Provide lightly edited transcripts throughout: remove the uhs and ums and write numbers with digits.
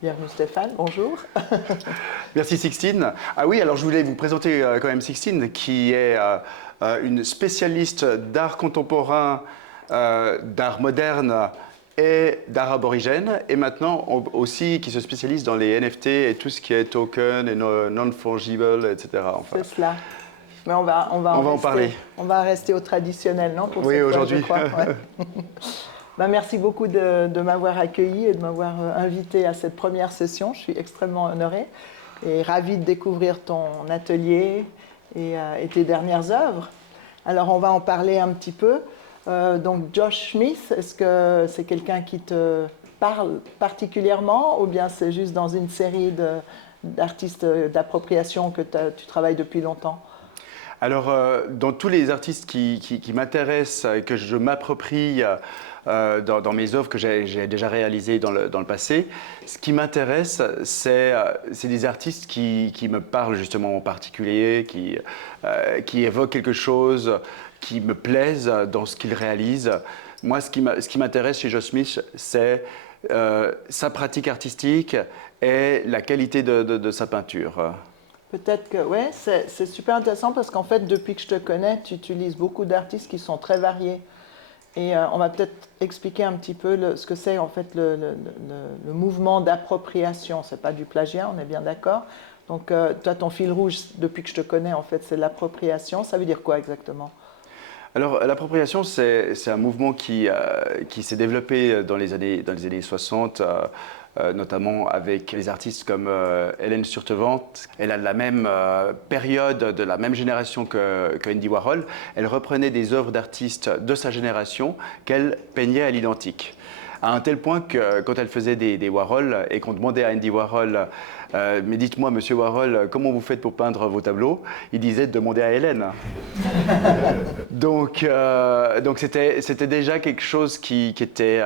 Bienvenue Stéphane, bonjour. Merci Sixtine. Ah oui, alors je voulais vous présenter quand même Sixtine, qui est une spécialiste d'art contemporain, d'art moderne et d'art aborigène, et maintenant aussi qui se spécialise dans les NFT et tout ce qui est token et non-fungible, etc. Enfin, C'est cela. Mais on va on va en parler. on va rester au traditionnel, non, pour Oui, cette fois, je aujourd'hui. crois. Ouais. Merci beaucoup de m'avoir accueilli et de m'avoir invité à cette première session. Je suis extrêmement honorée et ravie de découvrir ton atelier et tes dernières œuvres. Alors, on va en parler un petit peu. Donc, Josh Smith, est-ce que c'est quelqu'un qui te parle particulièrement ou bien c'est juste dans une série d'artistes d'appropriation que tu travailles depuis longtemps? Alors, dans tous les artistes qui m'intéressent, que je m'approprie dans mes œuvres que j'ai déjà réalisées dans le passé, ce qui m'intéresse, c'est des artistes qui me parlent justement en particulier, qui évoquent quelque chose qui me plaise dans ce qu'ils réalisent. Moi, ce qui m'intéresse chez Josh Smith, c'est sa pratique artistique et la qualité de sa peinture. Peut-être que, oui, c'est super intéressant parce qu'en fait, depuis que je te connais, tu utilises beaucoup d'artistes qui sont très variés. Et on va peut-être expliquer un petit peu ce que c'est en fait le mouvement d'appropriation. C'est pas du plagiat, on est bien d'accord. Donc, toi, ton fil rouge, depuis que je te connais, en fait, c'est l'appropriation. Ça veut dire quoi exactement? Alors, l'appropriation, c'est un mouvement qui s'est développé dans les années 60, notamment avec les artistes comme Hélène Surtevant. Elle a la même période, de la même génération que Andy Warhol. Elle reprenait des œuvres d'artistes de sa génération qu'elle peignait à l'identique. À un tel point que quand elle faisait des Warhol et qu'on demandait à Andy Warhol mais dites-moi, monsieur Warhol, comment vous faites pour peindre vos tableaux? Il disait de demander à Hélène. Donc c'était déjà quelque chose qui était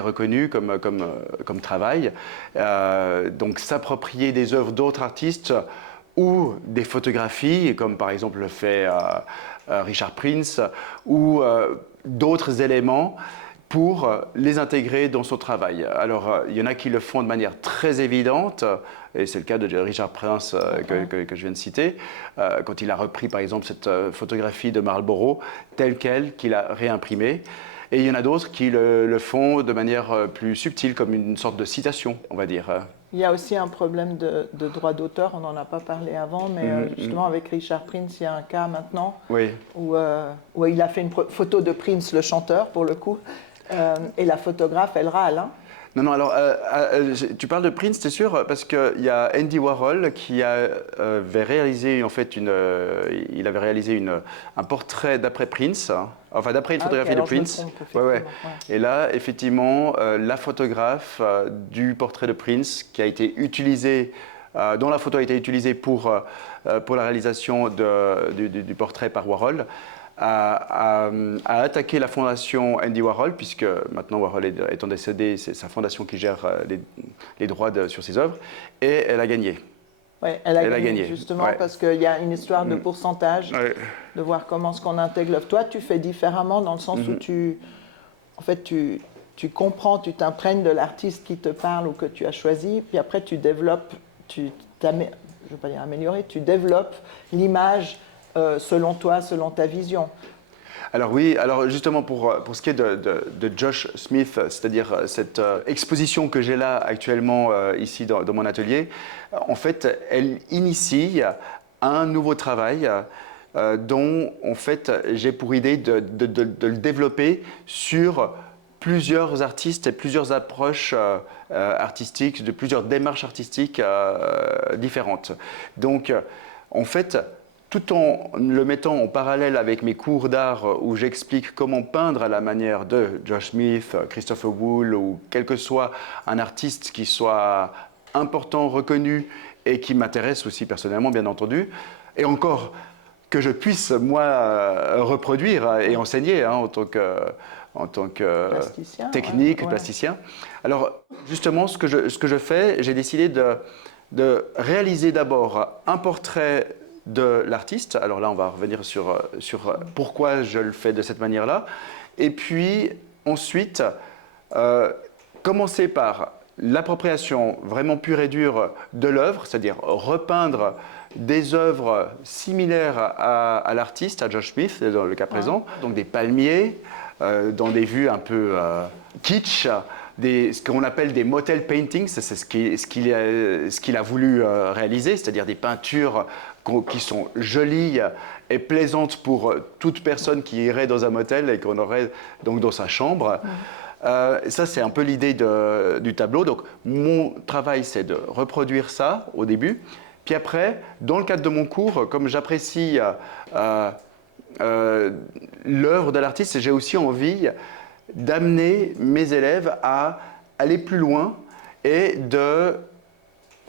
reconnu comme travail. Donc s'approprier des œuvres d'autres artistes ou des photographies, comme par exemple le fait Richard Prince, ou d'autres éléments pour les intégrer dans son travail. Alors, il y en a qui le font de manière très évidente, et c'est le cas de Richard Prince que je viens de citer, quand il a repris par exemple cette photographie de Marlborough telle qu'elle, qu'il a réimprimée. Et il y en a d'autres qui le font de manière plus subtile, comme une sorte de citation, on va dire. Il y a aussi un problème de droit d'auteur, on n'en a pas parlé avant, mais justement avec Richard Prince, il y a un cas maintenant Oui. où il a fait une photo de Prince, le chanteur, pour le coup, et la photographe, elle râle. Hein. Non, non, alors, tu parles de Prince, c'est sûr, parce qu'il y a Andy Warhol qui avait réalisé, en fait, il avait réalisé un portrait d'après Prince, hein, enfin, d'après une photographie de Prince. Ouais, ouais. Et là, effectivement, la photographe du portrait de Prince qui a été utilisée, dont la photo a été utilisée pour la réalisation du portrait par Warhol, a attaqué la fondation Andy Warhol, puisque maintenant Warhol étant décédé, c'est sa fondation qui gère les droits sur ses œuvres, et elle a gagné. Oui, elle a gagné, justement, ouais. Parce qu'il y a une histoire de pourcentage, de voir comment ce qu'on intègre l'œuvre. Toi, tu fais différemment dans le sens où en fait, tu comprends, tu t'imprègnes de l'artiste qui te parle ou que tu as choisi, puis après tu développes, je ne veux pas dire améliorer, tu développes l'image selon toi, selon ta vision. Alors oui, alors justement pour ce qui est de Josh Smith, c'est-à-dire cette exposition que j'ai là actuellement ici dans mon atelier, en fait, elle initie un nouveau travail dont en fait j'ai pour idée de le développer sur plusieurs artistes et plusieurs approches artistiques, de plusieurs démarches artistiques différentes. Donc en fait, tout en le mettant en parallèle avec mes cours d'art où j'explique comment peindre à la manière de Josh Smith, Christopher Wool ou quel que soit un artiste qui soit important, reconnu et qui m'intéresse aussi personnellement, bien entendu. Et encore, que je puisse, moi, reproduire et enseigner hein, en tant que plasticien, technique, plasticien. Alors, justement, ce que je fais, j'ai décidé de réaliser d'abord un portrait de l'artiste. Alors là, on va revenir sur pourquoi je le fais de cette manière-là. Et puis, ensuite, commencer par l'appropriation vraiment pure et dure de l'œuvre, c'est-à-dire repeindre des œuvres similaires à l'artiste, à Josh Smith dans le cas présent, donc des palmiers, dans des vues un peu kitsch, ce qu'on appelle des motel paintings, c'est ce qu'il a voulu réaliser, c'est-à-dire des peintures qui sont jolies et plaisantes pour toute personne qui irait dans un motel et qu'on aurait donc dans sa chambre. Ça, c'est un peu l'idée du tableau. Donc, mon travail, c'est de reproduire ça au début. Puis après, dans le cadre de mon cours, comme j'apprécie l'œuvre de l'artiste, j'ai aussi envie d'amener mes élèves à aller plus loin et de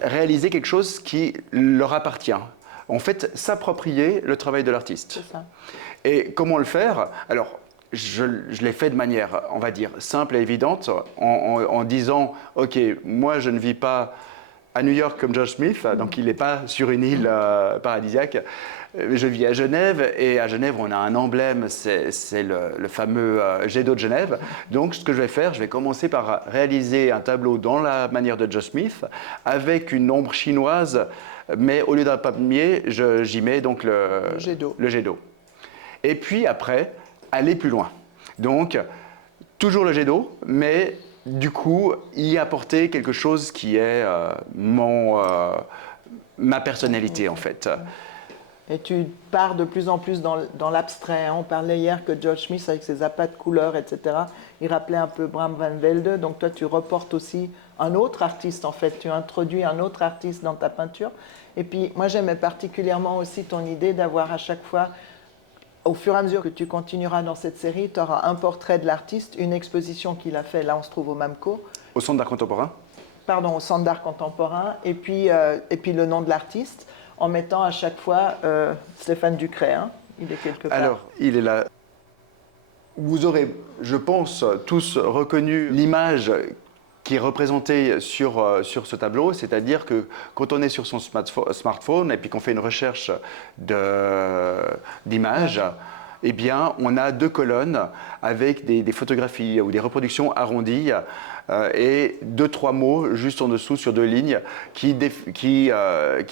réaliser quelque chose qui leur appartient. En fait, s'approprier le travail de l'artiste. C'est ça. Et comment le faire? Alors, je l'ai fait de manière, on va dire, simple et évidente, en disant, OK, moi je ne vis pas à New York comme Josh Smith, donc il n'est pas sur une île paradisiaque. Je vis à Genève, et à Genève, on a un emblème, c'est le fameux jet d'eau de Genève. Donc, ce que je vais faire, je vais commencer par réaliser un tableau dans la manière de Josh Smith, avec une ombre chinoise, mais au lieu d'un palmier, j'y mets donc le jet d'eau. Et puis après, aller plus loin. Donc, toujours le jet d'eau, mais du coup, y apporter quelque chose qui est ma personnalité, en fait. Et tu pars de plus en plus dans l'abstrait. On parlait hier que George Smith, avec ses appâts de couleurs, etc., il rappelait un peu Bram van Velde. Donc toi, tu reportes aussi un autre artiste, en fait. Tu introduis un autre artiste dans ta peinture. Et puis, moi, j'aimais particulièrement aussi ton idée d'avoir à chaque fois, au fur et à mesure que tu continueras dans cette série, tu auras un portrait de l'artiste, une exposition qu'il a fait. Là, on se trouve au MAMCO. Au Centre d'art contemporain. Pardon, au Centre d'art contemporain. Et puis le nom de l'artiste, en mettant à chaque fois Stéphane Ducret. Hein, il est quelque part. Alors, il est là. Vous aurez, je pense, tous reconnu l'image qui est représentée sur ce tableau, c'est-à-dire que quand on est sur son smartphone et puis qu'on fait une recherche d'images, eh bien, on a deux colonnes avec des photographies ou des reproductions arrondies et deux, trois mots juste en dessous sur deux lignes qui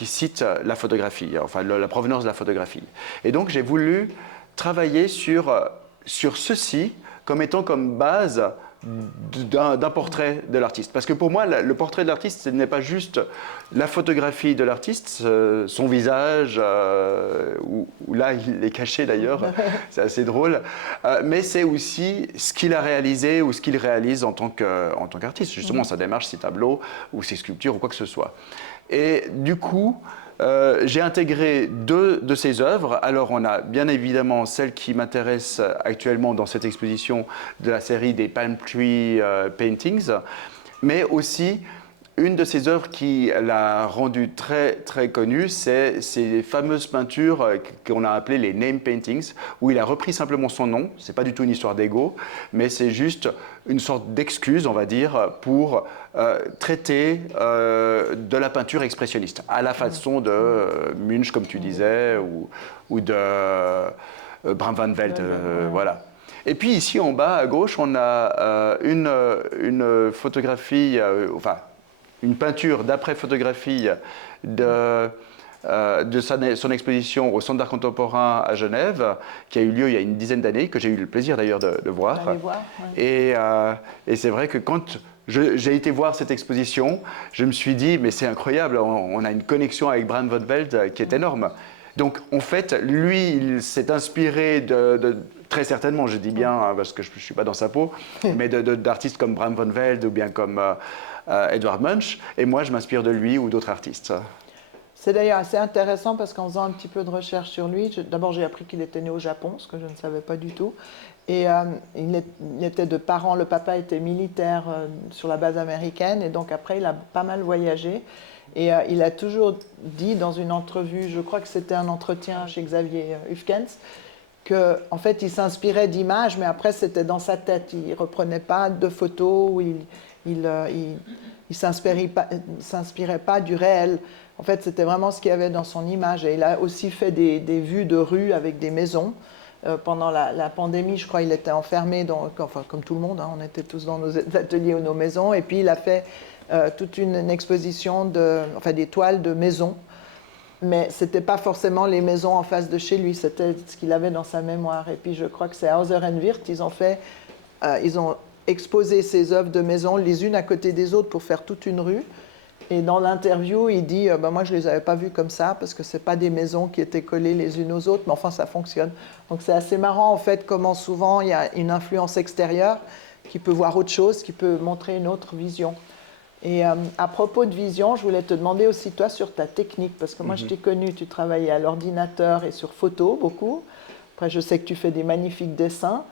citent la photographie, enfin la provenance de la photographie. Et donc, j'ai voulu travailler sur ceci comme étant comme base d'un portrait de l'artiste. Parce que pour moi, le portrait de l'artiste, ce n'est pas juste la photographie de l'artiste, son visage, où là, il est caché d'ailleurs, c'est assez drôle, mais c'est aussi ce qu'il a réalisé ou ce qu'il réalise en tant qu'artiste, justement, sa démarche, ses tableaux ou ses sculptures ou quoi que ce soit. Et du coup, j'ai intégré deux de ses œuvres. Alors, on a bien évidemment celle qui m'intéresse actuellement dans cette exposition de la série des Palm Tree Paintings, mais aussi une de ses œuvres qui l'a rendue très, très connue, c'est ces fameuses peintures qu'on a appelées les name paintings, où il a repris simplement son nom. Ce n'est pas du tout une histoire d'ego, mais c'est juste une sorte d'excuse, on va dire, pour traiter de la peinture expressionniste, à la façon de Munch, comme tu disais, ou de Bram van Velde, voilà. Et puis ici, en bas, à gauche, on a une photographie, une peinture d'après-photographie de son exposition au Centre d'art contemporain à Genève, qui a eu lieu il y a une dizaine d'années, que j'ai eu le plaisir d'ailleurs de voir. Et c'est vrai que quand j'ai été voir cette exposition, je me suis dit, mais c'est incroyable, on a une connexion avec Bram van Velde qui est énorme. Donc en fait, lui, il s'est inspiré très certainement, je dis bien, hein, parce que je ne suis pas dans sa peau, mais d'artistes comme Bram van Velde ou bien comme Edvard Munch, et moi je m'inspire de lui ou d'autres artistes. C'est d'ailleurs assez intéressant parce qu'en faisant un petit peu de recherche sur lui, d'abord j'ai appris qu'il était né au Japon, ce que je ne savais pas du tout, et il était de parents, le papa était militaire sur la base américaine, et donc après il a pas mal voyagé, et il a toujours dit dans une entrevue, je crois que c'était un entretien chez Xavier Hufkens, qu'en fait il s'inspirait d'images, mais après c'était dans sa tête, il ne reprenait pas de photos, ou il ne s'inspirait pas du réel. En fait, c'était vraiment ce qu'il y avait dans son image. Et il a aussi fait des vues de rue avec des maisons. pendant la pandémie, je crois, il était enfermé, enfin, comme tout le monde, hein, on était tous dans nos ateliers ou nos maisons. Et puis, il a fait toute une exposition des toiles de maisons. Mais ce n'était pas forcément les maisons en face de chez lui, c'était ce qu'il avait dans sa mémoire. Et puis, je crois que c'est Hauser & Wirth, ils ont exposé ces œuvres de maisons les unes à côté des autres pour faire toute une rue. Et dans l'interview, il dit moi, je ne les avais pas vues comme ça parce que ce n'est pas des maisons qui étaient collées les unes aux autres, mais enfin, ça fonctionne. Donc, c'est assez marrant, en fait, comment souvent il y a une influence extérieure qui peut voir autre chose, qui peut montrer une autre vision. Et à propos de vision, je voulais te demander aussi, toi, sur ta technique, parce que moi, je t'ai connu, tu travaillais à l'ordinateur et sur photo beaucoup. Après, je sais que tu fais des magnifiques dessins.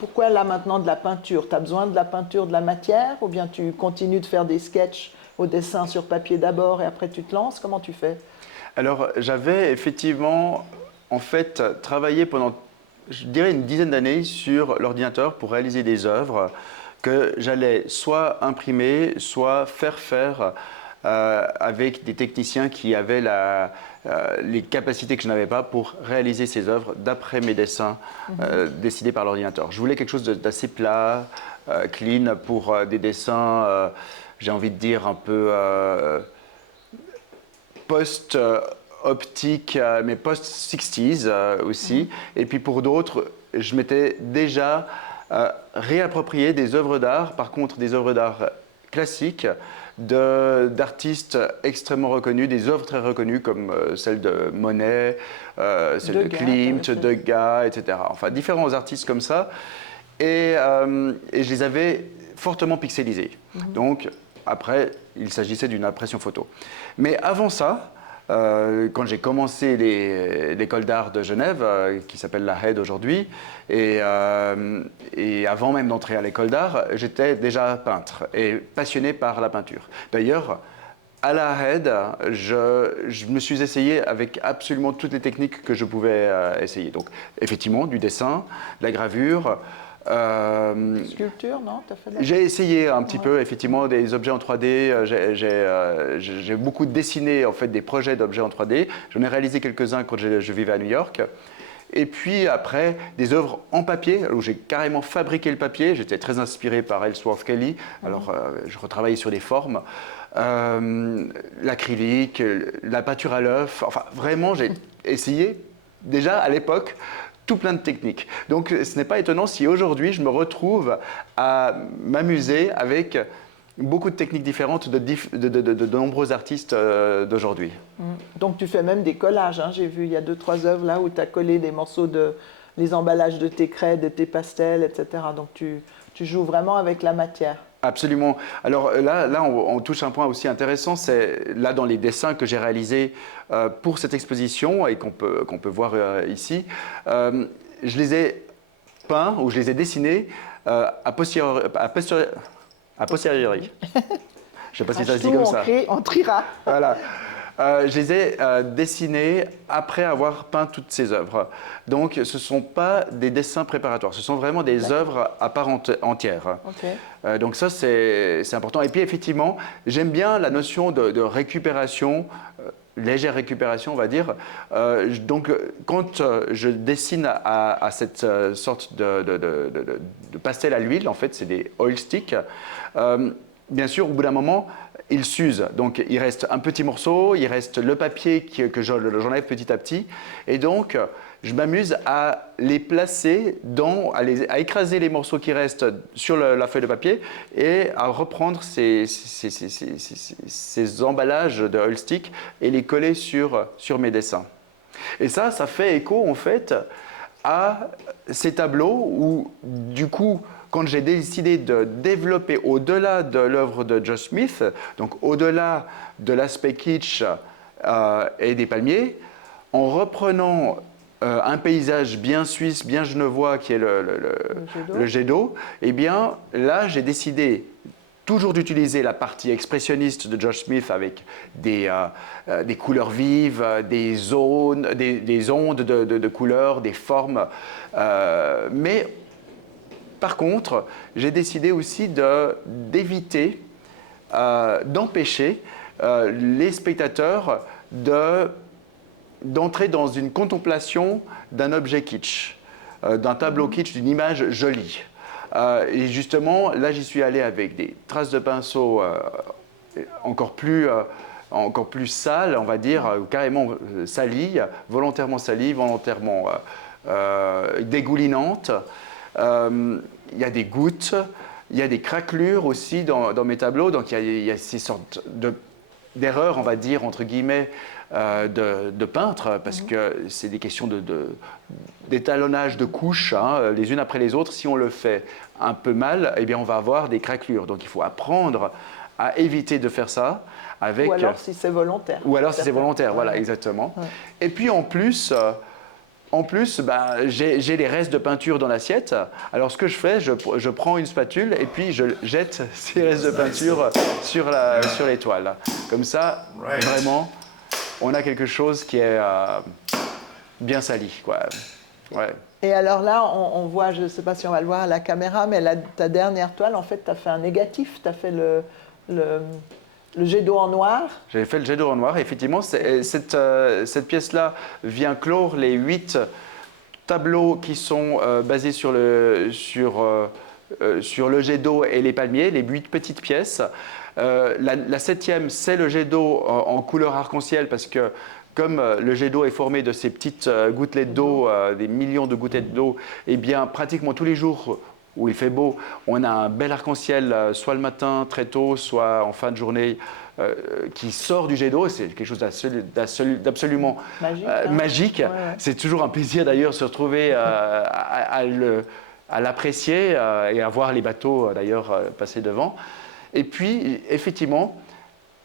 Pourquoi là maintenant de la peinture? Tu as besoin de la peinture, de la matière, ou bien tu continues de faire des sketchs au dessin sur papier d'abord et après tu te lances? Comment tu fais? Alors, j'avais effectivement, en fait, travaillé pendant, je dirais, une dizaine d'années sur l'ordinateur pour réaliser des œuvres que j'allais soit imprimer, soit faire avec des techniciens qui avaient les capacités que je n'avais pas pour réaliser ces œuvres d'après mes dessins dessinés par l'ordinateur. Je voulais quelque chose d'assez plat, clean, pour des dessins, j'ai envie de dire, un peu post-optique, mais post-60s aussi. Et puis pour d'autres, je m'étais déjà réapproprié des œuvres d'art, par contre des œuvres d'art classiques, d'artistes extrêmement reconnus, des œuvres très reconnues comme celle de Monet, celle de Klimt, Degas, etc. Enfin, différents artistes comme ça. Et je les avais fortement pixelisés. Donc, après, il s'agissait d'une impression photo. Mais avant ça, quand j'ai commencé l'école d'art de Genève, qui s'appelle la HED aujourd'hui, et avant même d'entrer à l'école d'art, j'étais déjà peintre et passionné par la peinture. D'ailleurs, à la HED, je me suis essayé avec absolument toutes les techniques que je pouvais essayer. Donc, effectivement, du dessin, de la gravure. Sculpture, non? J'ai essayé un petit peu, effectivement, des objets en 3D. J'ai beaucoup dessiné, en fait, des projets d'objets en 3D. J'en ai réalisé quelques-uns quand je vivais à New York. Et puis après, des œuvres en papier, où j'ai carrément fabriqué le papier. J'étais très inspiré par Ellsworth Kelly. Alors, je retravaillais sur des formes. L'acrylique, la peinture à l'œuf. Enfin, vraiment, j'ai essayé, déjà à l'époque, tout plein de techniques. Donc, ce n'est pas étonnant si aujourd'hui, je me retrouve à m'amuser avec beaucoup de techniques différentes de nombreux artistes d'aujourd'hui. Donc, tu fais même des collages. Hein. J'ai vu, il y a 2-3 œuvres là où tu as collé des morceaux les emballages de tes craies, de tes pastels, etc. Donc, tu joues vraiment avec la matière. Absolument. Alors là on touche un point aussi intéressant, c'est là dans les dessins que j'ai réalisés pour cette exposition et qu'on peut voir ici, je les ai peints ou je les ai dessinés a posteriori. Je ne sais pas si ça se dit comme ça. On triera. Voilà. Je les ai dessinés après avoir peint toutes ces œuvres. Donc, ce ne sont pas des dessins préparatoires, ce sont vraiment des œuvres à part entière. Okay. Donc ça, c'est important. Et puis, effectivement, j'aime bien la notion de récupération, légère récupération, on va dire. Donc, quand je dessine à cette sorte de pastel à l'huile, en fait, c'est des oil sticks, bien sûr, au bout d'un moment, ils s'usent. Donc, il reste un petit morceau, il reste le papier que j'enlève petit à petit. Et donc, je m'amuse à les placer, à écraser les morceaux qui restent sur la feuille de papier et à reprendre ces emballages de oil stick et les coller sur mes dessins. Et ça fait écho, en fait, à ces tableaux où, du coup, quand j'ai décidé de développer au-delà de l'œuvre de Josh Smith, donc au-delà de l'aspect kitsch et des palmiers, en reprenant un paysage bien suisse, bien genevois, qui est le jet d'eau, eh bien là, j'ai décidé toujours d'utiliser la partie expressionniste de Josh Smith avec des couleurs vives, des ondes de couleurs, des formes, mais par contre, j'ai décidé aussi d'éviter, d'empêcher les spectateurs de d'entrer dans une contemplation d'un objet kitsch, d'un tableau kitsch, d'une image jolie. Et justement, là, j'y suis allé avec des traces de pinceau encore plus sales, on va dire, carrément salies, volontairement dégoulinantes. Il y a des gouttes, il y a des craquelures aussi dans mes tableaux, donc il y a ces sortes d'erreurs, on va dire, entre guillemets, de peintre, parce que c'est des questions d'étalonnage de couches, hein, les unes après les autres. Si on le fait un peu mal, eh bien, on va avoir des craquelures. Donc il faut apprendre à éviter de faire ça. Ou alors si c'est volontaire. Ou alors si c'est volontaire, voilà, exactement. Ouais. Et puis en plus, j'ai les restes de peinture dans l'assiette. Alors ce que je fais, je prends une spatule et puis je jette ces restes de peinture sur les toiles. Comme ça, vraiment, on a quelque chose qui est bien sali, quoi. Ouais. Et alors là, on voit, je ne sais pas si on va le voir à la caméra, mais ta dernière toile, en fait, tu as fait un négatif, tu as fait le jet d'eau en noir. J'ai fait le jet d'eau en noir. Effectivement, cette pièce-là vient clore les 8 tableaux qui sont basés sur le jet d'eau et les palmiers, les 8 petites pièces. La 7e, c'est le jet d'eau en couleur arc-en-ciel parce que comme le jet d'eau est formé de ces petites gouttelettes d'eau, des millions de gouttelettes d'eau, eh bien pratiquement tous les jours où il fait beau, on a un bel arc-en-ciel, soit le matin très tôt, soit en fin de journée, qui sort du jet d'eau. C'est quelque chose d'absolument magique. Ouais. C'est toujours un plaisir d'ailleurs de se retrouver à l'apprécier et à voir les bateaux d'ailleurs passer devant. Et puis, effectivement,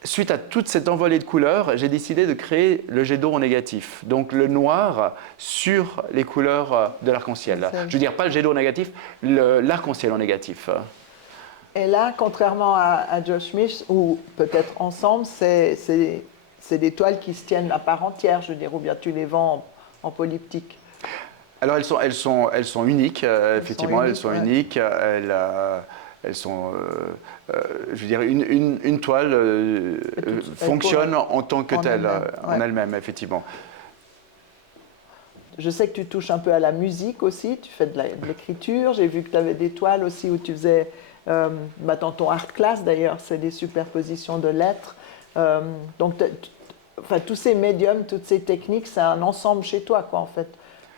suite à toute cette envolée de couleurs, j'ai décidé de créer le jet d'eau en négatif. Donc le noir sur les couleurs de l'arc-en-ciel. Je veux dire, pas le jet d'eau négatif, l'arc-en-ciel en négatif. Et là, contrairement à Josh Smith, ou peut-être ensemble, c'est des toiles qui se tiennent à part entière, je veux dire, ou bien tu les vends en polyptyque. Alors elles sont uniques, effectivement, elles sont uniques. Elles sont, je veux dire, une toile fonctionne en tant que telle, en elle-même, effectivement. Je sais que tu touches un peu à la musique aussi, tu fais de l'écriture. J'ai vu que tu avais des toiles aussi où tu faisais, dans ton art class d'ailleurs, c'est des superpositions de lettres. Donc, tous ces médiums, toutes ces techniques, c'est un ensemble chez toi, quoi, en fait.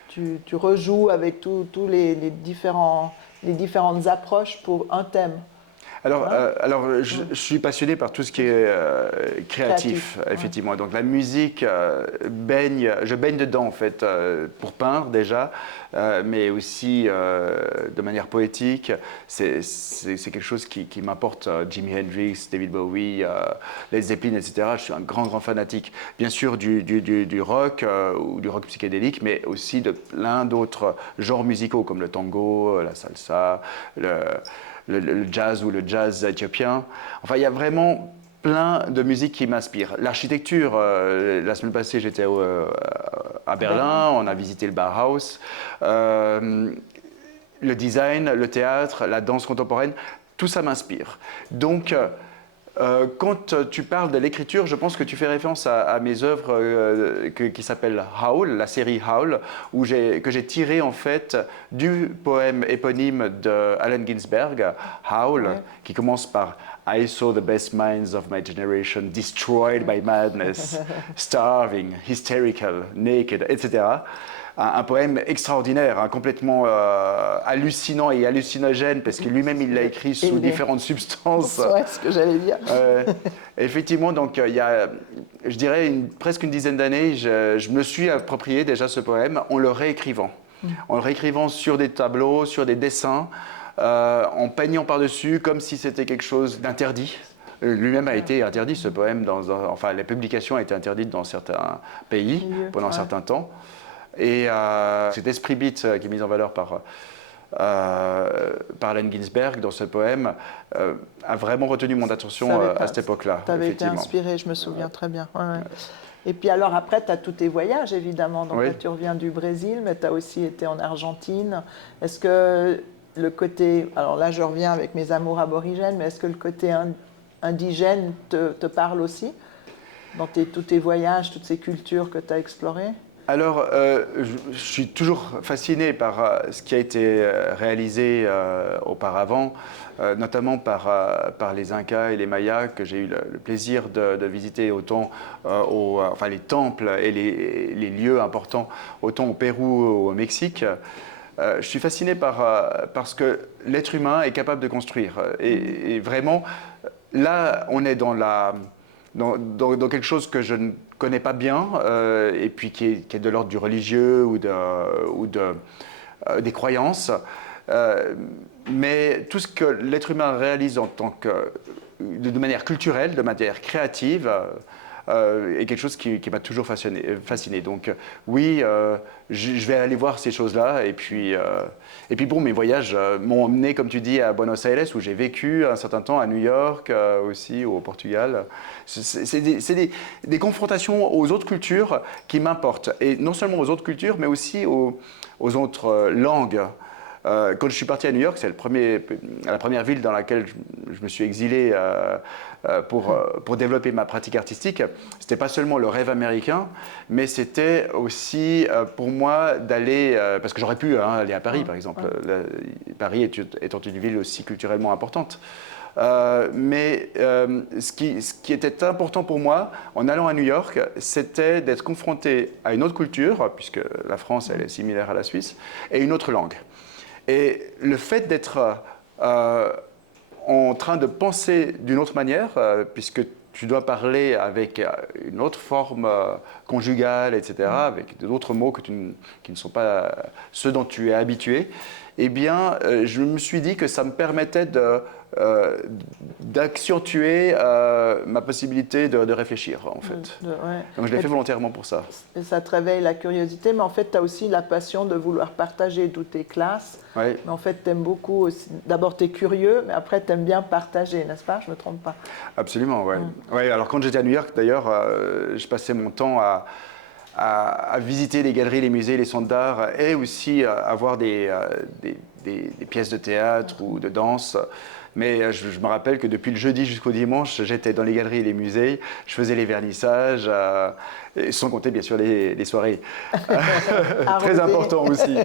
Tu rejoues avec tous les différentes approches pour un thème. Alors je suis passionné par tout ce qui est créatif, effectivement. Donc la musique, je baigne dedans en fait, pour peindre déjà, mais aussi de manière poétique. C'est quelque chose qui m'importe. Jimi Hendrix, David Bowie, Led Zeppelin, etc. Je suis un grand fanatique, bien sûr du rock ou du rock psychédélique, mais aussi de plein d'autres genres musicaux comme le tango, la salsa, le jazz ou le jazz éthiopien. Enfin, il y a vraiment plein de musiques qui m'inspirent. L'architecture, la semaine passée, j'étais à Berlin, on a visité le Bauhaus. Le design, le théâtre, la danse contemporaine, tout ça m'inspire. Donc, quand tu parles de l'écriture, je pense que tu fais référence à mes œuvres qui s'appellent Howl, la série Howl, que j'ai tiré en fait du poème éponyme de Allen Ginsberg, Howl, qui commence par I saw the best minds of my generation destroyed by madness, starving, hysterical, naked, etc. Un poème extraordinaire, complètement hallucinant et hallucinogène, parce que lui-même, il l'a écrit sous différentes substances. Ouais, ce que j'allais dire. Effectivement, donc il y a, je dirais, presque une dizaine d'années, je me suis approprié déjà ce poème en le réécrivant. En le réécrivant sur des tableaux, sur des dessins, en peignant par-dessus, comme si c'était quelque chose d'interdit. Lui-même a été interdit, ce poème, enfin, la publication a été interdite dans certains pays pendant un certain temps. Et cet esprit beat qui est mis en valeur par Allen Ginsberg dans ce poème a vraiment retenu mon attention à cette époque-là. Tu avais été inspiré, je me souviens très bien. Ouais. Et puis alors après, tu as tous tes voyages évidemment. Donc là, tu reviens du Brésil, mais tu as aussi été en Argentine. Est-ce que le côté, alors là je reviens avec mes amours aborigènes, mais est-ce que le côté indigène te parle aussi dans tous tes voyages, toutes ces cultures que tu as explorées? Alors, je suis toujours fasciné par ce qui a été réalisé auparavant, notamment par les Incas et les Mayas, que j'ai eu le plaisir de visiter autant enfin, les temples et les lieux importants, autant au Pérou ou au Mexique. Je suis fasciné par ce que l'être humain est capable de construire. Et vraiment, là, on est dans quelque chose que je ne connais pas bien, et puis qui est de l'ordre du religieux ou des croyances. Mais tout ce que l'être humain réalise de manière culturelle, de manière créative, est quelque chose qui m'a toujours fasciné. Donc oui, je vais aller voir ces choses-là. Et puis bon, mes voyages m'ont emmené, comme tu dis, à Buenos Aires, où j'ai vécu un certain temps, à New York aussi, au Portugal. C'est des confrontations aux autres cultures qui m'importent. Et non seulement aux autres cultures, mais aussi aux autres langues. Quand je suis parti à New York, c'est la première ville dans laquelle je me suis exilé pour développer ma pratique artistique. Ce n'était pas seulement le rêve américain, mais c'était aussi pour moi d'aller, parce que j'aurais pu aller à Paris par exemple, Paris étant une ville aussi culturellement importante. Mais ce qui était important pour moi en allant à New York, c'était d'être confronté à une autre culture, puisque la France elle est similaire à la Suisse, et une autre langue. Et le fait d'être en train de penser d'une autre manière, puisque tu dois parler avec une autre forme conjugale, etc., avec d'autres mots qui ne sont pas ceux dont tu es habitué, eh bien, je me suis dit que ça me permettait d'accentuer ma possibilité de réfléchir, en fait. Ouais. Donc, je l'ai fait volontairement pour ça. Et ça te réveille la curiosité, mais en fait, tu as aussi la passion de vouloir partager toutes tes classes. Oui. Mais en fait, tu aimes beaucoup aussi. D'abord, tu es curieux, mais après, tu aimes bien partager, n'est-ce pas? Je ne me trompe pas. Absolument, oui. Ouais, alors, quand j'étais à New York, d'ailleurs, je passais mon temps à visiter les galeries, les musées, les centres d'art, et aussi à voir des pièces de théâtre ou de danse. Mais je me rappelle que depuis le jeudi jusqu'au dimanche, j'étais dans les galeries et les musées, je faisais les vernissages, sans compter bien sûr les soirées. Très important aussi.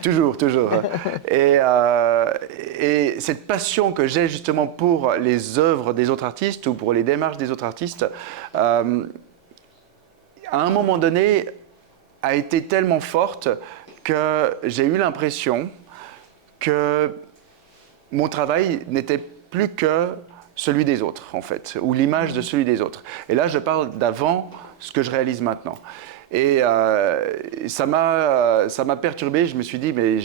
Toujours, toujours. Et cette passion que j'ai justement pour les œuvres des autres artistes ou pour les démarches des autres artistes, à un moment donné, a été tellement forte que j'ai eu l'impression que mon travail n'était plus que celui des autres, en fait, ou l'image de celui des autres. Et là, je parle d'avant ce que je réalise maintenant. Et ça m'a perturbé. Je me suis dit, mais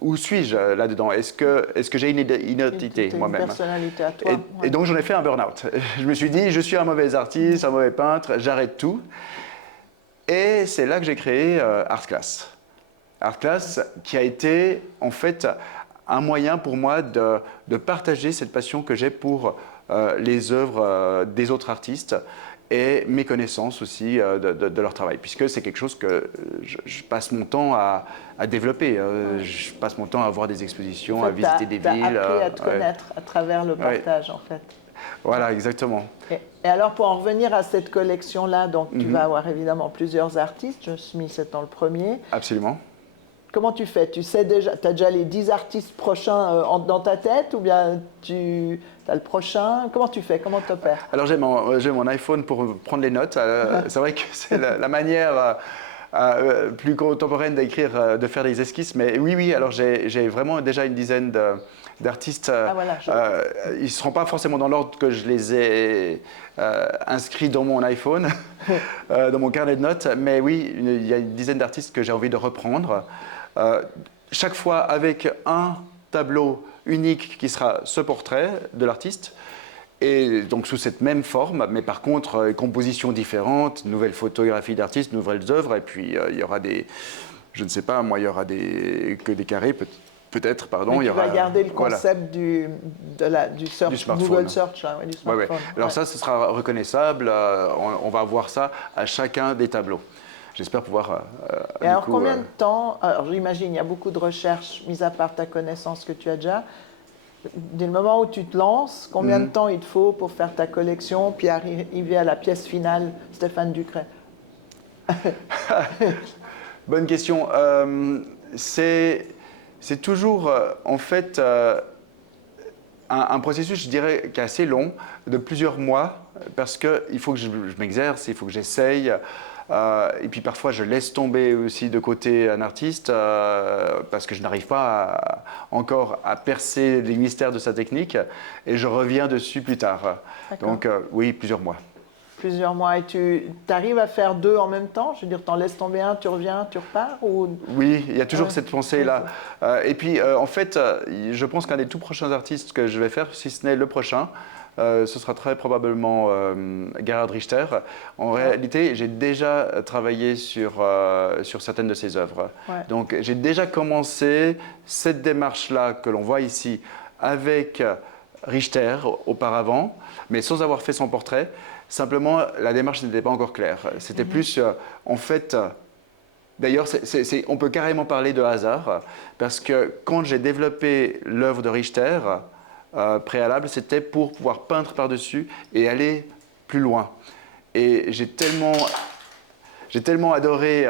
où suis-je là-dedans? Est-ce que j'ai une identité moi-même? Une personnalité à toi. Et donc, j'en ai fait un burn-out. Je me suis dit, je suis un mauvais artiste, un mauvais peintre, j'arrête tout. Et c'est là que j'ai créé Art Class. Art Class qui a été, en fait, un moyen pour moi de partager cette passion que j'ai pour les œuvres des autres artistes et mes connaissances aussi de leur travail, puisque c'est quelque chose que je passe mon temps à développer. Je passe mon temps à voir des expositions, en fait, à visiter des villes. Tu as appris à te connaître à travers le partage, en fait. Voilà, exactement. Et alors, pour en revenir à cette collection-là, donc tu vas avoir évidemment plusieurs artistes. Josh Smith étant le premier. Absolument. Comment tu fais? Tu sais déjà, tu as déjà les 10 artistes prochains dans ta tête ou bien tu as le prochain? Comment tu fais? Comment tu opères? Alors j'ai mon iPhone pour prendre les notes. C'est vrai que c'est la manière plus contemporaine d'écrire, de faire des esquisses. Mais oui, alors j'ai vraiment déjà une dizaine d'artistes. Voilà, ils ne seront pas forcément dans l'ordre que je les ai inscrits dans mon iPhone, dans mon carnet de notes. Mais oui, il y a une dizaine d'artistes que j'ai envie de reprendre. Chaque fois avec un tableau unique qui sera ce portrait de l'artiste, et donc sous cette même forme, mais par contre compositions différentes, nouvelles photographies d'artistes, nouvelles œuvres, et puis il y aura je ne sais pas, moi il y aura que des carrés peut-être, pardon. Mais tu vas garder le concept du smartphone. Google Search, là, du smartphone. Alors ça, ce sera reconnaissable, on va voir ça à chacun des tableaux. J'espère pouvoir. Et alors, combien de temps? Alors, j'imagine, il y a beaucoup de recherches, mis à part ta connaissance que tu as déjà. dès le moment où tu te lances, combien de temps il te faut pour faire ta collection, puis arriver à la pièce finale, Stéphane Ducret? Bonne question. C'est toujours, en fait, un processus, je dirais, qui est assez long, de plusieurs mois, parce qu'il faut que je m'exerce, il faut que j'essaye. Et puis parfois, je laisse tomber aussi de côté un artiste parce que je n'arrive pas encore à percer les mystères de sa technique et je reviens dessus plus tard. Donc oui, plusieurs mois. Plusieurs mois. Et tu arrives à faire deux en même temps? Je veux dire, tu en laisses tomber un, tu reviens, tu repars ou... Oui, il y a toujours cette pensée-là. Et puis, en fait, je pense qu'un des tout prochains artistes que je vais faire, si ce n'est le prochain, ce sera très probablement Gerhard Richter. En réalité, j'ai déjà travaillé sur certaines de ses œuvres. Ouais. Donc, j'ai déjà commencé cette démarche-là que l'on voit ici avec Richter auparavant, mais sans avoir fait son portrait. Simplement, la démarche n'était pas encore claire. C'était plus, en fait... D'ailleurs, on peut carrément parler de hasard, parce que quand j'ai développé l'œuvre de Richter, préalable, c'était pour pouvoir peindre par-dessus et aller plus loin. Et j'ai tellement adoré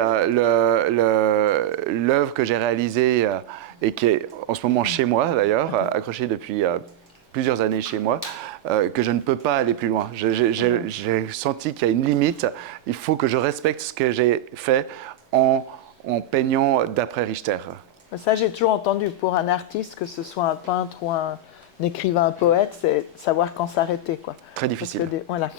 l'œuvre que j'ai réalisée et qui est en ce moment chez moi d'ailleurs, accrochée depuis plusieurs années chez moi, que je ne peux pas aller plus loin. J'ai senti qu'il y a une limite. Il faut que je respecte ce que j'ai fait en peignant d'après Richter. Ça, j'ai toujours entendu, pour un artiste, que ce soit un peintre ou un écrivain, un poète, c'est savoir quand s'arrêter, quoi. Très difficile. Voilà.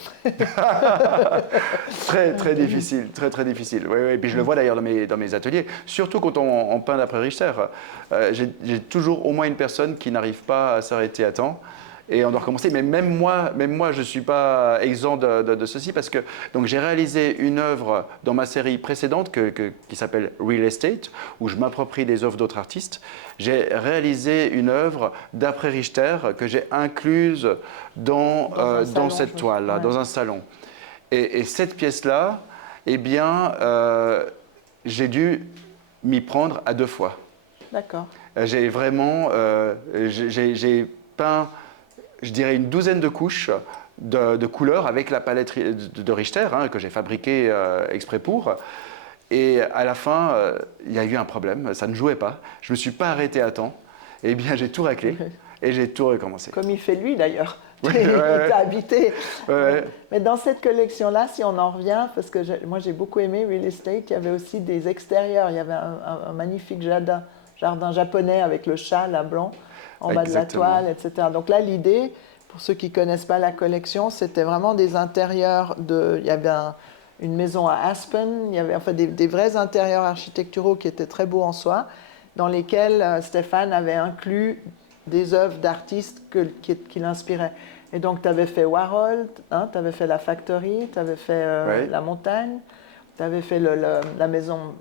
Très difficile, très difficile. Oui, oui. Et puis je le vois d'ailleurs dans mes ateliers, surtout quand on peint d'après Richter. J'ai toujours au moins une personne qui n'arrive pas à s'arrêter à temps. Et on doit recommencer. Mais même moi je ne suis pas exempt de ceci parce que j'ai réalisé une œuvre dans ma série précédente qui s'appelle Real Estate, où je m'approprie des œuvres d'autres artistes. J'ai réalisé une œuvre d'après Richter que j'ai incluse dans cette toile, là, dans un salon. Et cette pièce-là, eh bien, j'ai dû m'y prendre à 2 fois. D'accord. J'ai vraiment j'ai peint, je dirais, une douzaine de couches de couleurs avec la palette de Richter que j'ai fabriquée exprès pour. Et à la fin, il y a eu un problème, ça ne jouait pas. Je ne me suis pas arrêté à temps. Et bien, j'ai tout raclé et j'ai tout recommencé. Comme il fait lui d'ailleurs. Ouais, il t'a habité. Ouais. Mais dans cette collection-là, si on en revient, parce que moi j'ai beaucoup aimé Real Estate, il y avait aussi des extérieurs. Il y avait un magnifique jardin japonais avec le chat là blanc en bas de la toile, etc. Donc là, l'idée, pour ceux qui ne connaissent pas la collection, c'était vraiment des intérieurs il y avait une maison à Aspen, il y avait enfin des vrais intérieurs architecturaux qui étaient très beaux en soi, dans lesquels Stéphane avait inclus des œuvres d'artistes qui l'inspiraient. Et donc, tu avais fait Warhol, tu avais fait la Factory, tu avais fait la montagne, tu avais fait la maison,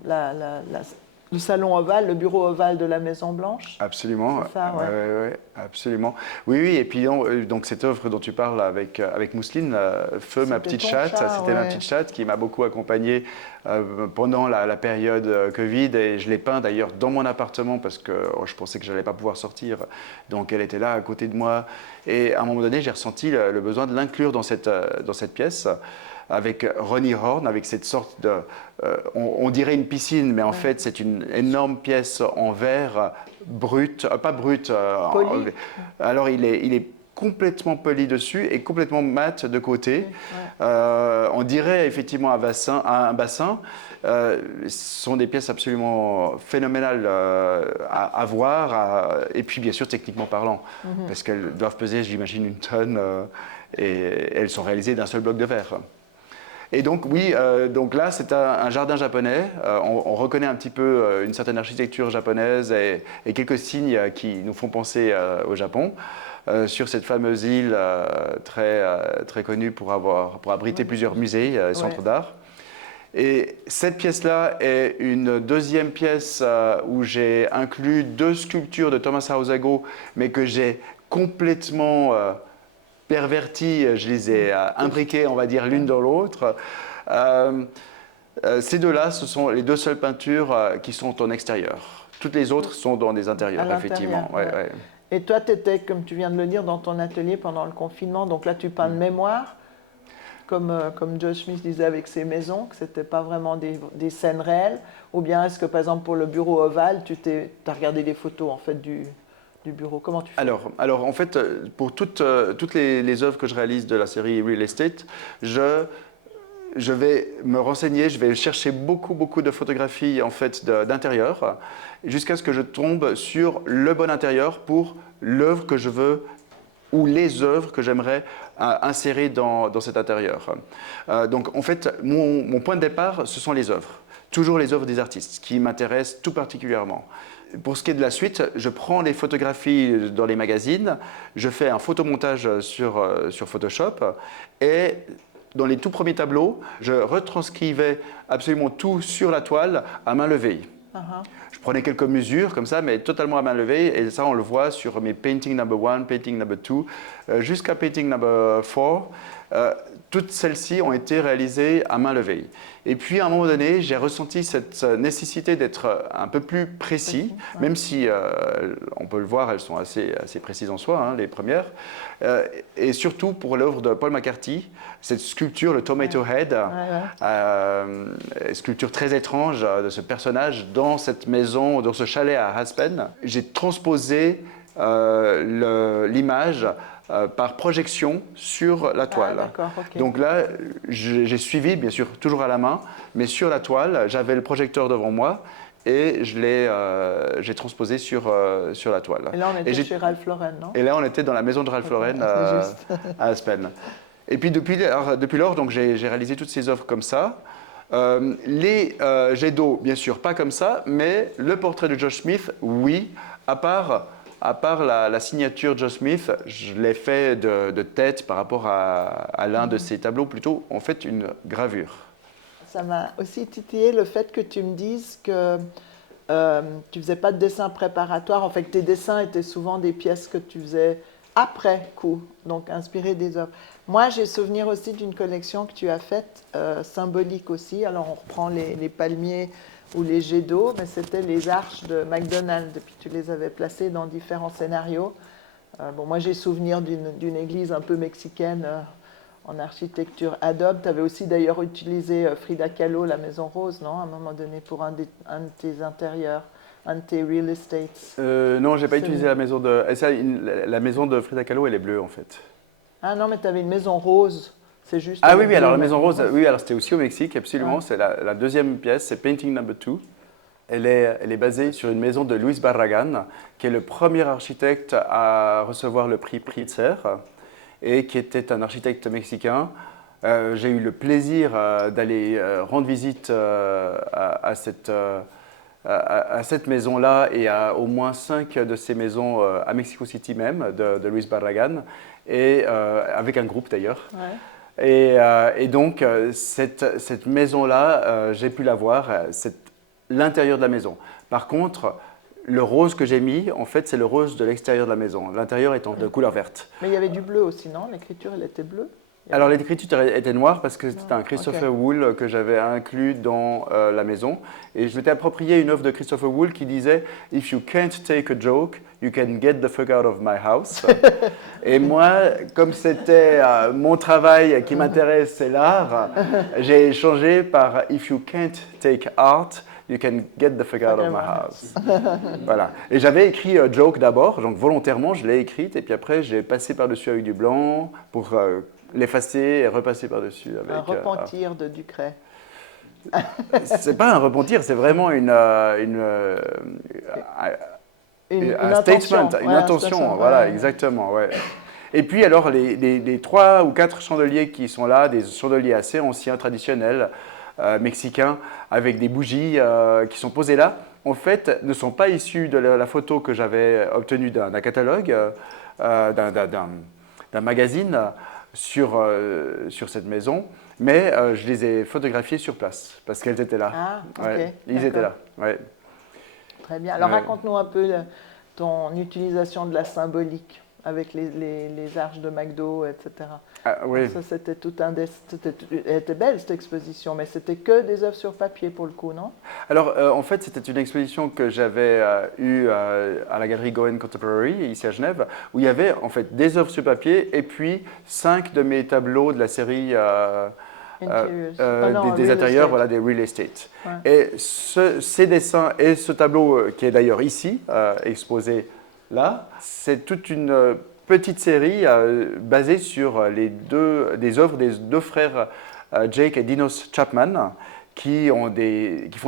le salon ovale, le bureau ovale de la Maison Blanche. Absolument. C'est ça, ouais, absolument. Oui. Et puis donc cette œuvre dont tu parles avec Mousseline, Feu, ma petite chatte, c'était ma petite chatte qui m'a beaucoup accompagné pendant la période Covid. Et je l'ai peint d'ailleurs dans mon appartement parce que je pensais que je n'allais pas pouvoir sortir. Donc elle était là à côté de moi. Et à un moment donné, j'ai ressenti le besoin de l'inclure dans cette pièce, avec Ronnie Horn, avec cette sorte de... on dirait une piscine, mais en fait, c'est une énorme pièce en verre brut, pas brut. Poli. Alors, il est complètement poli dessus et complètement mat de côté. On dirait effectivement un bassin. Ce sont des pièces absolument phénoménales à voir, et puis bien sûr techniquement parlant, parce qu'elles doivent peser, j'imagine, 1 tonne, et elles sont réalisées d'un seul bloc de verre. Et donc oui, donc là c'est un jardin japonais. On reconnaît un petit peu une certaine architecture japonaise et quelques signes qui nous font penser au Japon. Sur cette fameuse île très connue pour abriter plusieurs musées, centres d'art. Et cette pièce-là est une deuxième pièce où j'ai inclus 2 sculptures de Thomas Hausago, mais que j'ai complètement perverties, je les ai imbriquées, on va dire, l'une dans l'autre. Ces 2-là, ce sont les 2 seules peintures qui sont en extérieur. Toutes les autres sont dans des intérieurs, effectivement. Ouais. Et toi, tu étais, comme tu viens de le dire, dans ton atelier pendant le confinement. Donc là, tu peins de mémoire, comme Josh Smith disait avec ses maisons, que ce n'était pas vraiment des scènes réelles. Ou bien est-ce que, par exemple, pour le bureau ovale, tu as regardé des photos en fait, du bureau? Comment tu fais? Alors, en fait, pour toutes les œuvres que je réalise de la série Real Estate, je vais me renseigner, je vais chercher beaucoup de photographies en fait, d'intérieur, jusqu'à ce que je tombe sur le bon intérieur pour l'œuvre que je veux ou les œuvres que j'aimerais insérer dans cet intérieur. Donc en fait, mon point de départ, ce sont les œuvres. Toujours les œuvres des artistes qui m'intéressent tout particulièrement. Pour ce qui est de la suite, je prends les photographies dans les magazines, je fais un photomontage sur Photoshop et dans les tout premiers tableaux, je retranscrivais absolument tout sur la toile à main levée. Je prenais quelques mesures comme ça, mais totalement à main levée. Et ça, on le voit sur mes painting number 1, painting number 2, jusqu'à painting number 4. Toutes celles-ci ont été réalisées à main levée. Et puis, à un moment donné, j'ai ressenti cette nécessité d'être un peu plus précis, même si, on peut le voir, elles sont assez précises en soi, hein, les premières. Et surtout pour l'œuvre de Paul McCarthy, cette sculpture, le Tomato Head, sculpture très étrange de ce personnage dans cette maison, dans ce chalet à Aspen. J'ai transposé l'image par projection sur la toile. Okay. Donc là, j'ai suivi, bien sûr, toujours à la main, mais sur la toile, j'avais le projecteur devant moi et j'ai transposé sur la toile. Et là, on était chez Ralph Lauren, non? Et là, on était dans la maison de Ralph Lauren à Aspen. Et puis depuis lors, donc j'ai réalisé toutes ces œuvres comme ça. Les jets d'eau, bien sûr, pas comme ça, mais le portrait de Josh Smith, oui, à part la signature Josh Smith, je l'ai fait de tête par rapport à l'un de ses tableaux, plutôt en fait une gravure. Ça m'a aussi titillé le fait que tu me dises que tu ne faisais pas de dessin préparatoire. En fait, tes dessins étaient souvent des pièces que tu faisais après coup, donc inspirées des œuvres. Moi, j'ai souvenir aussi d'une collection que tu as faite, symbolique aussi. Alors, on reprend les palmiers ou les jets d'eau, mais c'était les arches de McDonald's. Et puis, tu les avais placées dans différents scénarios. Moi, j'ai souvenir d'une église un peu mexicaine en architecture Adobe. Tu avais aussi d'ailleurs utilisé Frida Kahlo, la Maison Rose, non? À un moment donné, pour un de tes intérieurs, un de tes real estates. Non, je n'ai pas utilisé la maison de... La maison de Frida Kahlo, elle est bleue, en fait. Ah non, mais tu avais une maison rose. C'est juste. Ah oui, alors la maison rose, oui, alors c'était aussi au Mexique, absolument. C'est la deuxième pièce, c'est Painting Number 2. Elle est basée sur une maison de Luis Barragan, qui est le premier architecte à recevoir le prix Pritzker et qui était un architecte mexicain. J'ai eu le plaisir d'aller rendre visite à cette maison-là et à au moins 5 de ces maisons à Mexico City même, de Luis Barragan, et avec un groupe d'ailleurs. Ouais. Et donc, cette maison-là, j'ai pu la voir, l'intérieur de la maison. Par contre, le rose que j'ai mis, en fait, c'est le rose de l'extérieur de la maison, l'intérieur étant de couleur verte. Mais il y avait du bleu aussi, non? L'écriture, elle était bleue? Alors, l'écriture était noire parce que c'était un Christopher Wool que j'avais inclus dans la maison. Et je m'étais approprié une œuvre de Christopher Wool qui disait « If you can't take a joke, you can get the fuck out of my house ». Et moi, comme c'était mon travail qui m'intéresse, c'est l'art, j'ai changé par « If you can't take art, you can get the fuck out of my house ». Voilà. Et j'avais écrit joke d'abord, donc volontairement, je l'ai écrite. Et puis après, j'ai passé par-dessus avec du blanc pour... l'effacer et repasser par-dessus avec... Un repentir de Ducret. C'est pas un repentir, c'est vraiment un statement, une intention, voilà, exactement. Ouais. Et puis alors, les 3 ou 4 chandeliers qui sont là, des chandeliers assez anciens, traditionnels, mexicains, avec des bougies qui sont posées là, en fait, ne sont pas issus de la photo que j'avais obtenue d'un catalogue, d'un magazine, sur cette maison, mais je les ai photographiés sur place parce qu'elles étaient là. Ah, ok. Ouais, ils étaient là. Ouais. Très bien. Alors raconte-nous un peu ton utilisation de la symbolique avec les arches de McDo, etc. Ah, oui. Ça, c'était tout elle était belle cette exposition, mais c'était que des œuvres sur papier pour le coup, non? Alors, en fait, c'était une exposition que j'avais eue à la galerie Goen Contemporary, ici à Genève, où il y avait en fait des œuvres sur papier et puis 5 de mes tableaux de la série des intérieurs, voilà, des real estate. Ouais. Et ces dessins et ce tableau, qui est d'ailleurs ici, exposé là, c'est toute une petite série basée sur des œuvres des deux frères Jake et Dinos Chapman, qui font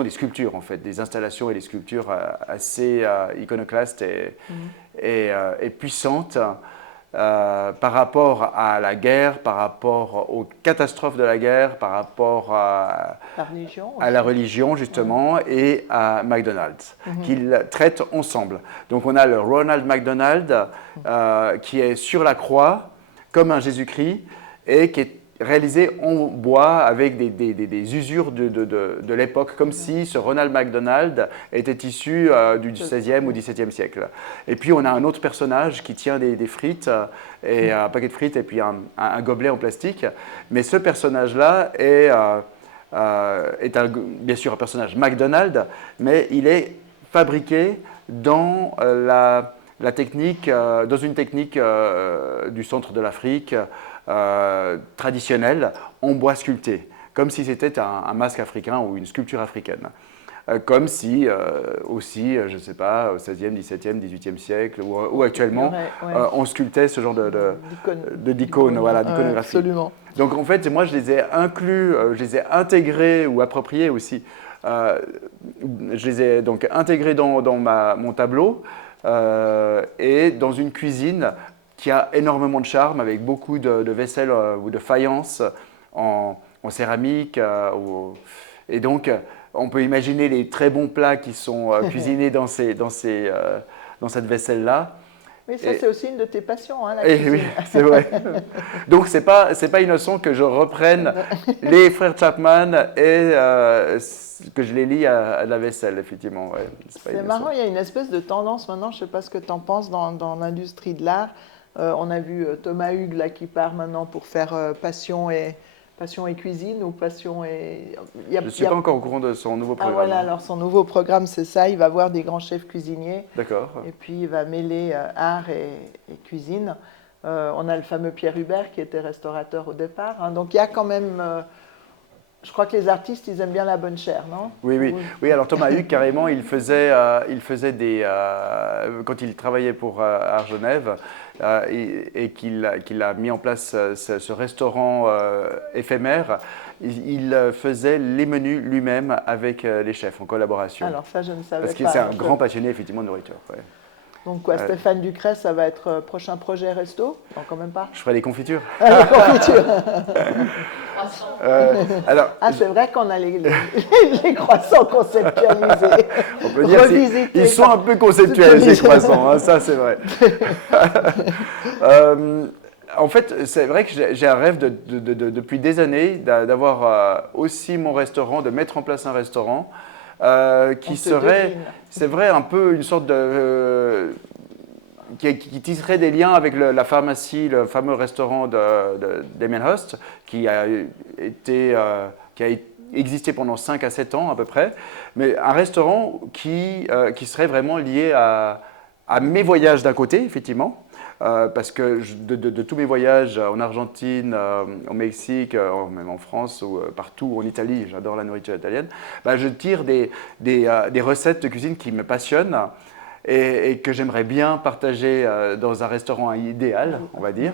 des sculptures, en fait, des installations et des sculptures assez iconoclastes et puissantes par rapport à la guerre, par rapport aux catastrophes de la guerre, par rapport à la religion, justement, et à McDonald's, qu'ils traitent ensemble. Donc on a le Ronald McDonald qui est sur la croix, comme un Jésus-Christ, et qui est réalisé en bois avec des usures de l'époque, comme si ce Ronald McDonald était issu du XVIe ou XVIIe siècle. Et puis on a un autre personnage qui tient des frites, et un paquet de frites et puis un gobelet en plastique. Mais ce personnage-là est bien sûr un personnage McDonald, mais il est fabriqué dans la technique, dans une technique du centre de l'Afrique, traditionnelle, en bois sculpté, comme si c'était un masque africain ou une sculpture africaine. Comme si aussi, je ne sais pas, au XVIe, XVIIe, XVIIIe siècle ou actuellement, on sculptait ce genre d'icônes, voilà, d'iconographie. Absolument. Donc en fait, moi je les ai inclus, je les ai intégrés ou appropriés aussi. Je les ai donc intégrés dans mon tableau et dans une cuisine qui a énormément de charme, avec beaucoup de vaisselle ou de faïence en céramique. Et donc, on peut imaginer les très bons plats qui sont cuisinés dans cette vaisselle-là. Oui, ça c'est aussi une de tes passions, hein, la cuisine. Oui, c'est vrai. Donc, c'est pas innocent que je reprenne les frères Chapman et que je les lie à la vaisselle, effectivement. Ouais, c'est marrant, il y a une espèce de tendance maintenant, je ne sais pas ce que tu en penses, dans l'industrie de l'art. On a vu Thomas Hugues là, qui part maintenant pour faire Passion et cuisine ou Passion et... Je ne suis pas encore au courant de son nouveau programme. Ah voilà, alors son nouveau programme c'est ça, il va voir des grands chefs cuisiniers. D'accord. Et puis il va mêler art et cuisine. On a le fameux Pierre Hubert qui était restaurateur au départ. Hein. Donc il y a quand même... je crois que les artistes, ils aiment bien la bonne chair, non? Oui, alors Thomas Hugues, carrément, il faisait des... quand il travaillait pour Art Genève, et qu'il a mis en place ce restaurant éphémère, il faisait les menus lui-même avec les chefs en collaboration. Alors ça, je ne savais pas. Parce que c'est un grand passionné, effectivement, de nourriture. Ouais. Donc quoi, Stéphane Ducret, ça va être prochain projet resto? Non, quand même pas. Je ferai des confitures. Ah, les confitures. Alors, c'est vrai qu'on a les croissants conceptualisés. On peut dire ils sont un peu conceptuels, ces croissants, hein, ça c'est vrai. En fait, c'est vrai que j'ai un rêve depuis des années d'avoir aussi mon restaurant, de mettre en place un restaurant qui serait, c'est vrai, un peu une sorte de... qui tisserait des liens avec la pharmacie, le fameux restaurant de Damien Hirst, qui a existé pendant 5 à 7 ans à peu près, mais un restaurant qui serait vraiment lié à mes voyages d'un côté, effectivement, parce que de tous mes voyages en Argentine, au Mexique, même en France ou partout, en Italie, j'adore la nourriture italienne, je tire des recettes de cuisine qui me passionnent et que j'aimerais bien partager dans un restaurant idéal, on va dire.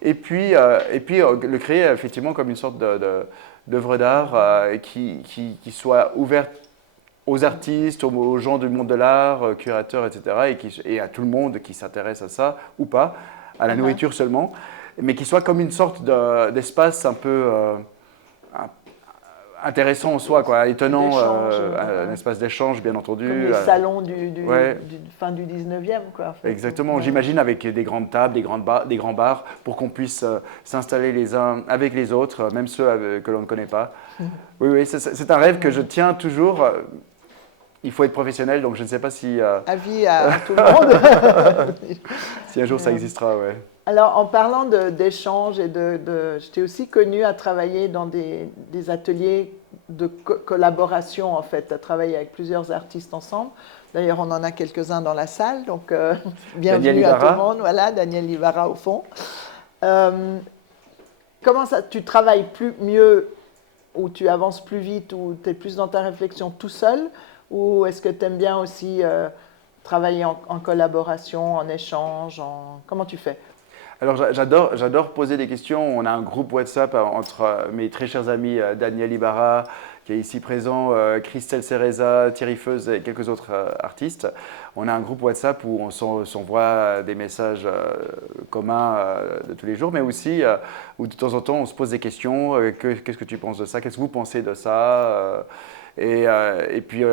Et puis le créer effectivement comme une sorte d'œuvre d'art qui soit ouverte aux artistes, aux gens du monde de l'art, curateurs, etc., et à tout le monde qui s'intéresse à ça, ou pas, à la nourriture seulement, mais qui soit comme une sorte d'espace un peu intéressant en soi, quoi, étonnant, un espace d'échange, bien entendu. Comme les salons du fin du 19e, quoi. Exactement, j'imagine avec des grandes tables, des grands bars, pour qu'on puisse s'installer les uns avec les autres, même ceux que l'on ne connaît pas. Oui, c'est un rêve que je tiens toujours. il faut être professionnel, donc je ne sais pas si, Avis à tout le monde. si un jour ça existera. Ouais. Alors, en parlant d'échanges et je t'ai aussi connu à travailler dans des ateliers de collaboration, en fait, à travailler avec plusieurs artistes ensemble. D'ailleurs, on en a quelques-uns dans la salle, donc bienvenue à tout le monde. Voilà, Daniel Ibarra au fond. Comment ça, tu travailles mieux, ou tu avances plus vite, ou tu es plus dans ta réflexion tout seul, ou est-ce que tu aimes bien aussi travailler en collaboration, en échange, comment tu fais? Alors j'adore poser des questions. On a un groupe WhatsApp entre mes très chers amis Daniel Ibarra, qui est ici présent, Christelle Cereza, Thierry Feuz et quelques autres artistes. On a un groupe WhatsApp où on s'envoie des messages communs de tous les jours, mais aussi où de temps en temps on se pose des questions. Qu'est-ce que tu penses de ça? Qu'est-ce que vous pensez de ça? Et puis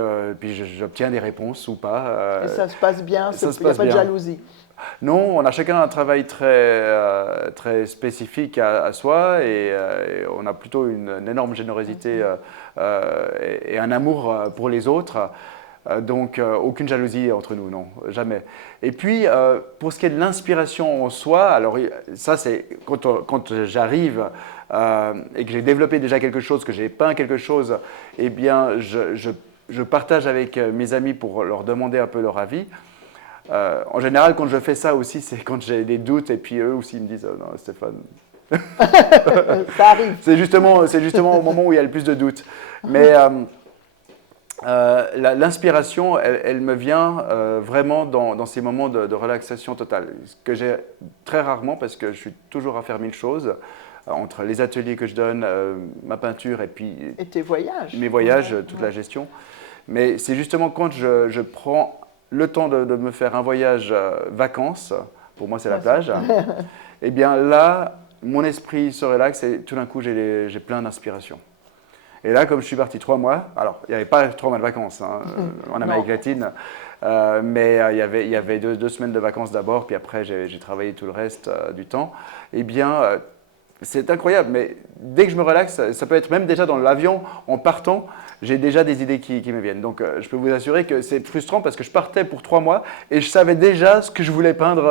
j'obtiens des réponses ou pas. Et ça se passe bien, il n'y a pas de jalousie. Non, on a chacun un travail très spécifique à soi et on a plutôt une énorme générosité et un amour pour les autres. Donc, aucune jalousie entre nous, non, jamais. Et puis, pour ce qui est de l'inspiration en soi, alors ça, c'est quand j'arrive et que j'ai développé déjà quelque chose, que j'ai peint quelque chose, eh bien, je partage avec mes amis pour leur demander un peu leur avis. En général, quand je fais ça aussi, c'est quand j'ai des doutes et puis eux aussi ils me disent oh non, Stéphane. Ça arrive. C'est justement au moment où il y a le plus de doutes. Mais l'inspiration, elle me vient vraiment dans ces moments de relaxation totale, ce que j'ai très rarement parce que je suis toujours à faire mille choses. Entre les ateliers que je donne, ma peinture et puis et tes voyages. Mes voyages, toute la gestion. Mais c'est justement quand je prends le temps de me faire un voyage vacances, pour moi c'est la plage, et bien là, mon esprit se relaxe et tout d'un coup j'ai plein d'inspiration. Et là, comme je suis parti 3 mois, alors il n'y avait pas 3 mois de vacances en Amérique latine, mais il y avait 2 semaines de vacances d'abord, puis après j'ai travaillé tout le reste du temps, eh bien c'est incroyable, mais dès que je me relaxe, ça peut être même déjà dans l'avion, en partant, j'ai déjà des idées qui me viennent. Donc je peux vous assurer que c'est frustrant parce que je partais pour 3 mois et je savais déjà ce que je voulais peindre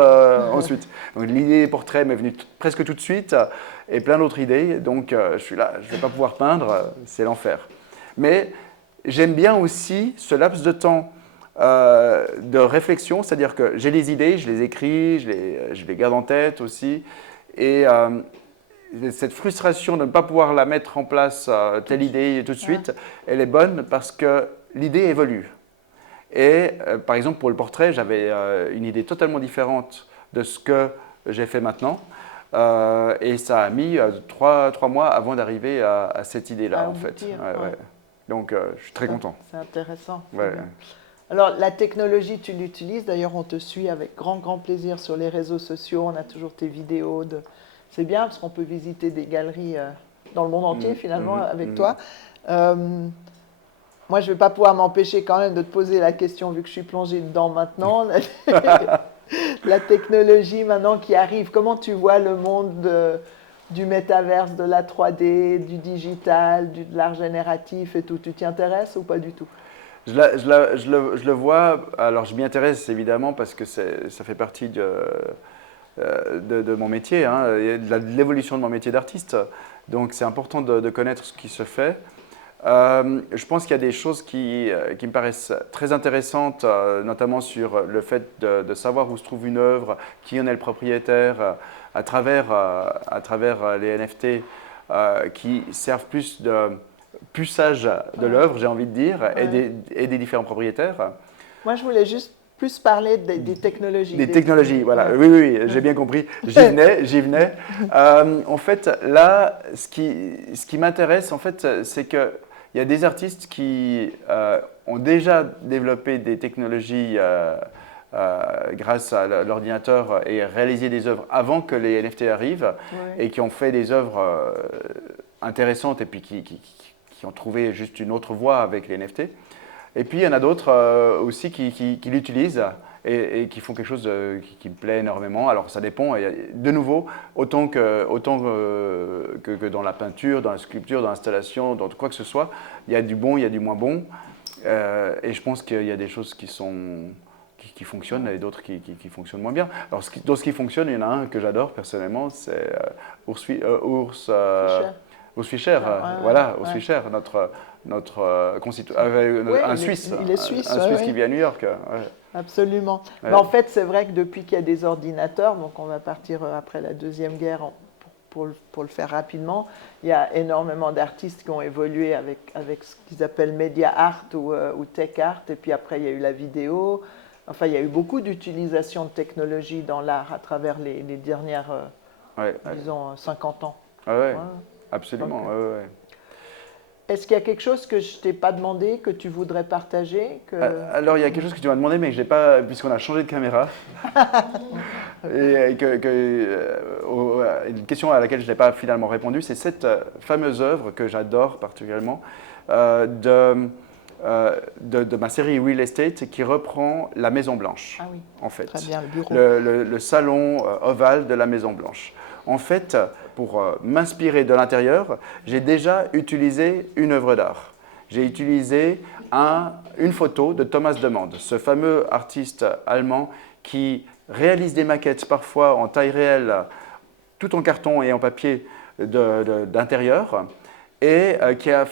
ensuite. Donc l'idée des portraits m'est venue presque tout de suite et plein d'autres idées. Donc je suis là, je ne vais pas pouvoir peindre, c'est l'enfer. Mais j'aime bien aussi ce laps de temps de réflexion, c'est-à-dire que j'ai des idées, je les écris, je les garde en tête aussi. Et cette frustration de ne pas pouvoir la mettre en place, telle idée tout de suite, elle est bonne parce que l'idée évolue. Et par exemple, pour le portrait, j'avais une idée totalement différente de ce que j'ai fait maintenant. Et ça a mis 3 mois avant d'arriver à cette idée-là, en fait. Ouais. Donc, je suis très content. C'est intéressant. Ouais. Alors, la technologie, tu l'utilises. D'ailleurs, on te suit avec grand plaisir sur les réseaux sociaux. On a toujours tes vidéos. C'est bien parce qu'on peut visiter des galeries dans le monde entier, finalement, avec toi. Moi, je ne vais pas pouvoir m'empêcher quand même de te poser la question, vu que je suis plongée dedans maintenant. La technologie maintenant qui arrive, comment tu vois le monde du métaverse, de la 3D, du digital, de l'art génératif et tout? Tu t'y intéresses ou pas du tout? Je le vois, alors je m'y intéresse évidemment parce que ça fait partie de mon métier, de l'évolution de mon métier d'artiste. Donc c'est important de connaître ce qui se fait. Je pense qu'il y a des choses qui me paraissent très intéressantes, notamment sur le fait de savoir où se trouve une œuvre, qui en est le propriétaire, à travers les NFT qui servent plus de puçage de l'œuvre, j'ai envie de dire, et des différents propriétaires. Moi, je voulais juste plus parler des technologies. Des technologies, voilà. Oui, j'ai bien compris. J'y venais. En fait, là, ce qui m'intéresse, en fait, c'est qu'il y a des artistes qui ont déjà développé des technologies grâce à l'ordinateur et réalisé des œuvres avant que les NFT arrivent et qui ont fait des œuvres intéressantes et puis qui ont trouvé juste une autre voie avec les NFT. Et puis, il y en a d'autres aussi qui l'utilisent et qui font quelque chose qui me plaît énormément. Alors, ça dépend. De nouveau, autant que dans la peinture, dans la sculpture, dans l'installation, dans quoi que ce soit, il y a du bon, il y a du moins bon. Et je pense qu'il y a des choses qui fonctionnent et d'autres qui fonctionnent moins bien. Alors, dans ce qui fonctionne, il y en a un que j'adore personnellement, c'est Urs Fischer, voilà, Urs Fischer, notre un Suisse, il est suisse, un Suisse qui vit à New York. Ouais. Absolument. Ouais. Mais en fait, c'est vrai que depuis qu'il y a des ordinateurs, donc on va partir après la Deuxième Guerre pour le faire rapidement, il y a énormément d'artistes qui ont évolué avec ce qu'ils appellent media art ou tech art, et puis après il y a eu la vidéo. Enfin, il y a eu beaucoup d'utilisation de technologie dans l'art à travers les dernières, disons, 50 ans. Ouais, absolument. Okay. Est-ce qu'il y a quelque chose que je ne t'ai pas demandé, que tu voudrais partager Alors, il y a quelque chose que tu m'as demandé, mais que je n'ai pas, puisqu'on a changé de caméra. Et une question à laquelle je n'ai pas finalement répondu, c'est cette fameuse œuvre que j'adore particulièrement de ma série Real Estate qui reprend la Maison Blanche, en fait. Très bien, le bureau. Le salon ovale de la Maison Blanche. En fait, pour m'inspirer de l'intérieur, j'ai déjà utilisé une œuvre d'art. J'ai utilisé une photo de Thomas Demand, ce fameux artiste allemand qui réalise des maquettes parfois en taille réelle, tout en carton et en papier d'intérieur, et qui a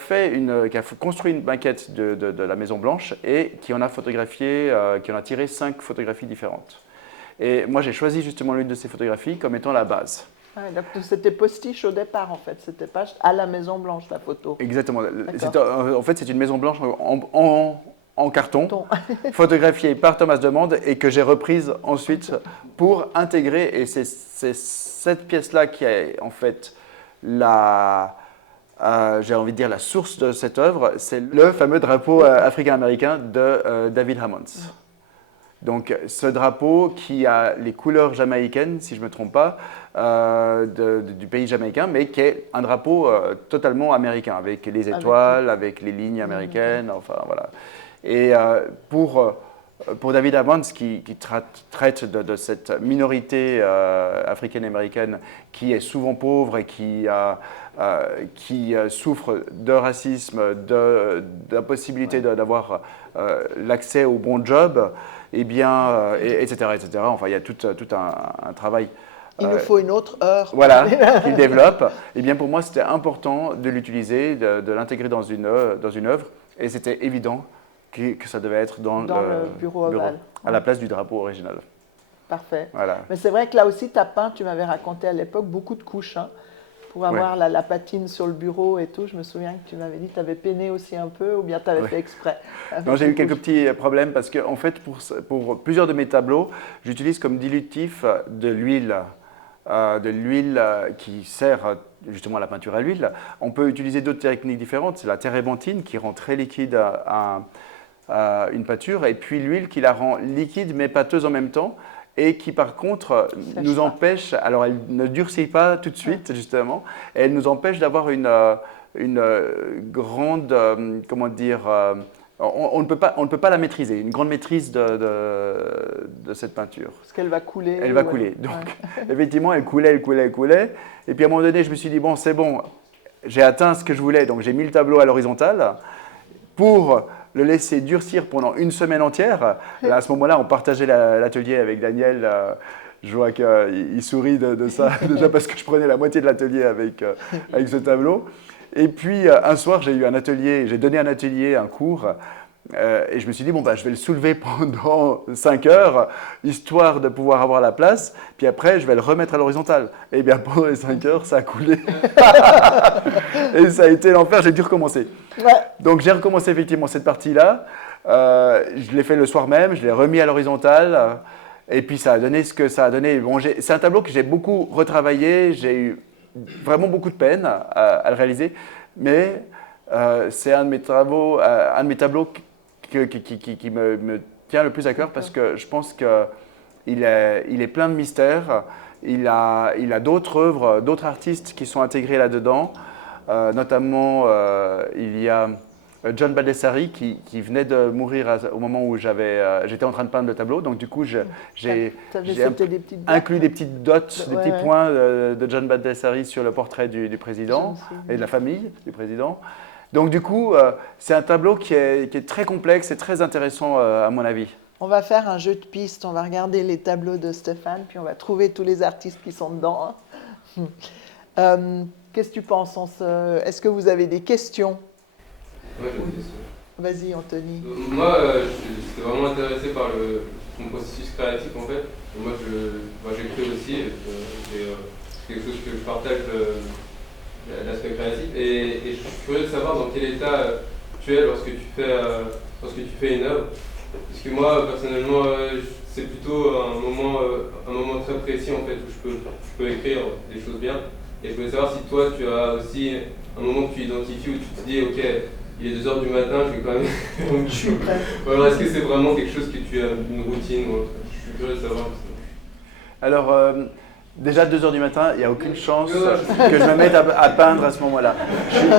construit une maquette de la Maison Blanche et qui en a photographié, qui en a tiré 5 photographies différentes. Et moi, j'ai choisi justement l'une de ces photographies comme étant la base. C'était postiche au départ, en fait. C'était pas à la Maison Blanche, la photo. Exactement. En fait, c'est une Maison Blanche en carton, photographiée par Thomas Demand et que j'ai reprise ensuite pour intégrer. Et c'est cette pièce-là qui est en fait j'ai envie de dire la source de cette œuvre. C'est le fameux drapeau africain-américain de David Hammonds. Donc, ce drapeau qui a les couleurs jamaïcaines, si je ne me trompe pas, du pays jamaïcain, mais qui est un drapeau totalement américain, avec les étoiles, avec les lignes américaines, enfin voilà. Et pour David Hammonds, qui traite de cette minorité africaine-américaine qui est souvent pauvre et qui souffre de racisme, d'impossibilité d'avoir l'accès au bon job, eh bien, etc., etc. Enfin, il y a tout un travail. Il nous faut une autre heure. Voilà, qu'il développe. Eh bien, pour moi, c'était important de l'utiliser, de l'intégrer dans une œuvre. Et c'était évident que ça devait être dans le bureau ovale. À la place du drapeau original. Parfait. Voilà. Mais c'est vrai que là aussi, tu as peint, tu m'avais raconté à l'époque, beaucoup de couches. Pour avoir la patine sur le bureau et tout, je me souviens que tu m'avais dit que tu avais peiné aussi un peu, ou bien tu avais fait exprès. Non, j'ai eu quelques petits problèmes parce que, en fait, pour plusieurs de mes tableaux, j'utilise comme dilutif de l'huile qui sert justement à la peinture à l'huile. On peut utiliser d'autres techniques différentes. C'est la térébenthine qui rend très liquide une peinture, et puis l'huile qui la rend liquide mais pâteuse en même temps. Et qui, par contre, nous empêche, alors elle ne durcit pas tout de suite, justement, et elle nous empêche d'avoir une grande, comment dire, on ne peut pas la maîtriser, une grande maîtrise de cette peinture. Parce qu'elle va couler. Elle va couler. Donc, effectivement, elle coulait. Et puis, à un moment donné, je me suis dit, bon, c'est bon, j'ai atteint ce que je voulais, donc j'ai mis le tableau à l'horizontale pour le laisser durcir pendant une semaine entière. Et à ce moment-là, on partageait l'atelier avec Daniel. Je vois qu'il sourit de ça, déjà parce que je prenais la moitié de l'atelier avec ce tableau. Et puis, un soir, j'ai donné un atelier, un cours, et je me suis dit, bon, je vais le soulever pendant 5 heures, histoire de pouvoir avoir la place, puis après, je vais le remettre à l'horizontale. Et bien, pendant les 5 heures, ça a coulé. Et ça a été l'enfer, j'ai dû recommencer. Ouais. Donc, j'ai recommencé effectivement cette partie-là. Je l'ai fait le soir même, je l'ai remis à l'horizontale, et puis ça a donné ce que ça a donné. Bon, c'est un tableau que j'ai beaucoup retravaillé, j'ai eu vraiment beaucoup de peine à le réaliser, mais c'est un de mes tableaux qui me tient le plus à cœur parce que je pense qu'il est plein de mystères. Il a d'autres œuvres, d'autres artistes qui sont intégrés là-dedans. Notamment, il y a John Baldessari qui venait de mourir au moment où j'étais en train de peindre le tableau. Donc du coup, j'ai inclus des petites dots, des petits points de John Baldessari sur le portrait du président et de la famille du président. Donc du coup, c'est un tableau qui est très complexe et très intéressant à mon avis. On va faire un jeu de pistes, on va regarder les tableaux de Stéphane, puis on va trouver tous les artistes qui sont dedans. Qu'est-ce que tu penses? Est-ce que vous avez des questions? Moi j'ai une question. Vas-y, Anthony. Moi, j'étais vraiment intéressé par ton processus créatif en fait. Et moi, j'écris aussi. C'est quelque chose que je partage, l'aspect créatif. Et je suis curieux de savoir dans quel état tu es lorsque tu fais une œuvre. Parce que moi, personnellement, c'est plutôt un moment très précis en fait où je peux écrire des choses bien. Et je voulais savoir si toi, tu as aussi un moment que tu identifies où tu te dis, ok, il est 2 heures du matin, je vais quand même. Je suis prêt. Alors, est-ce que c'est vraiment quelque chose que tu as une routine ou autre? Je suis curieux de savoir. Alors, déjà 2 heures du matin, il n'y a aucune chance que je me mette à peindre à ce moment-là.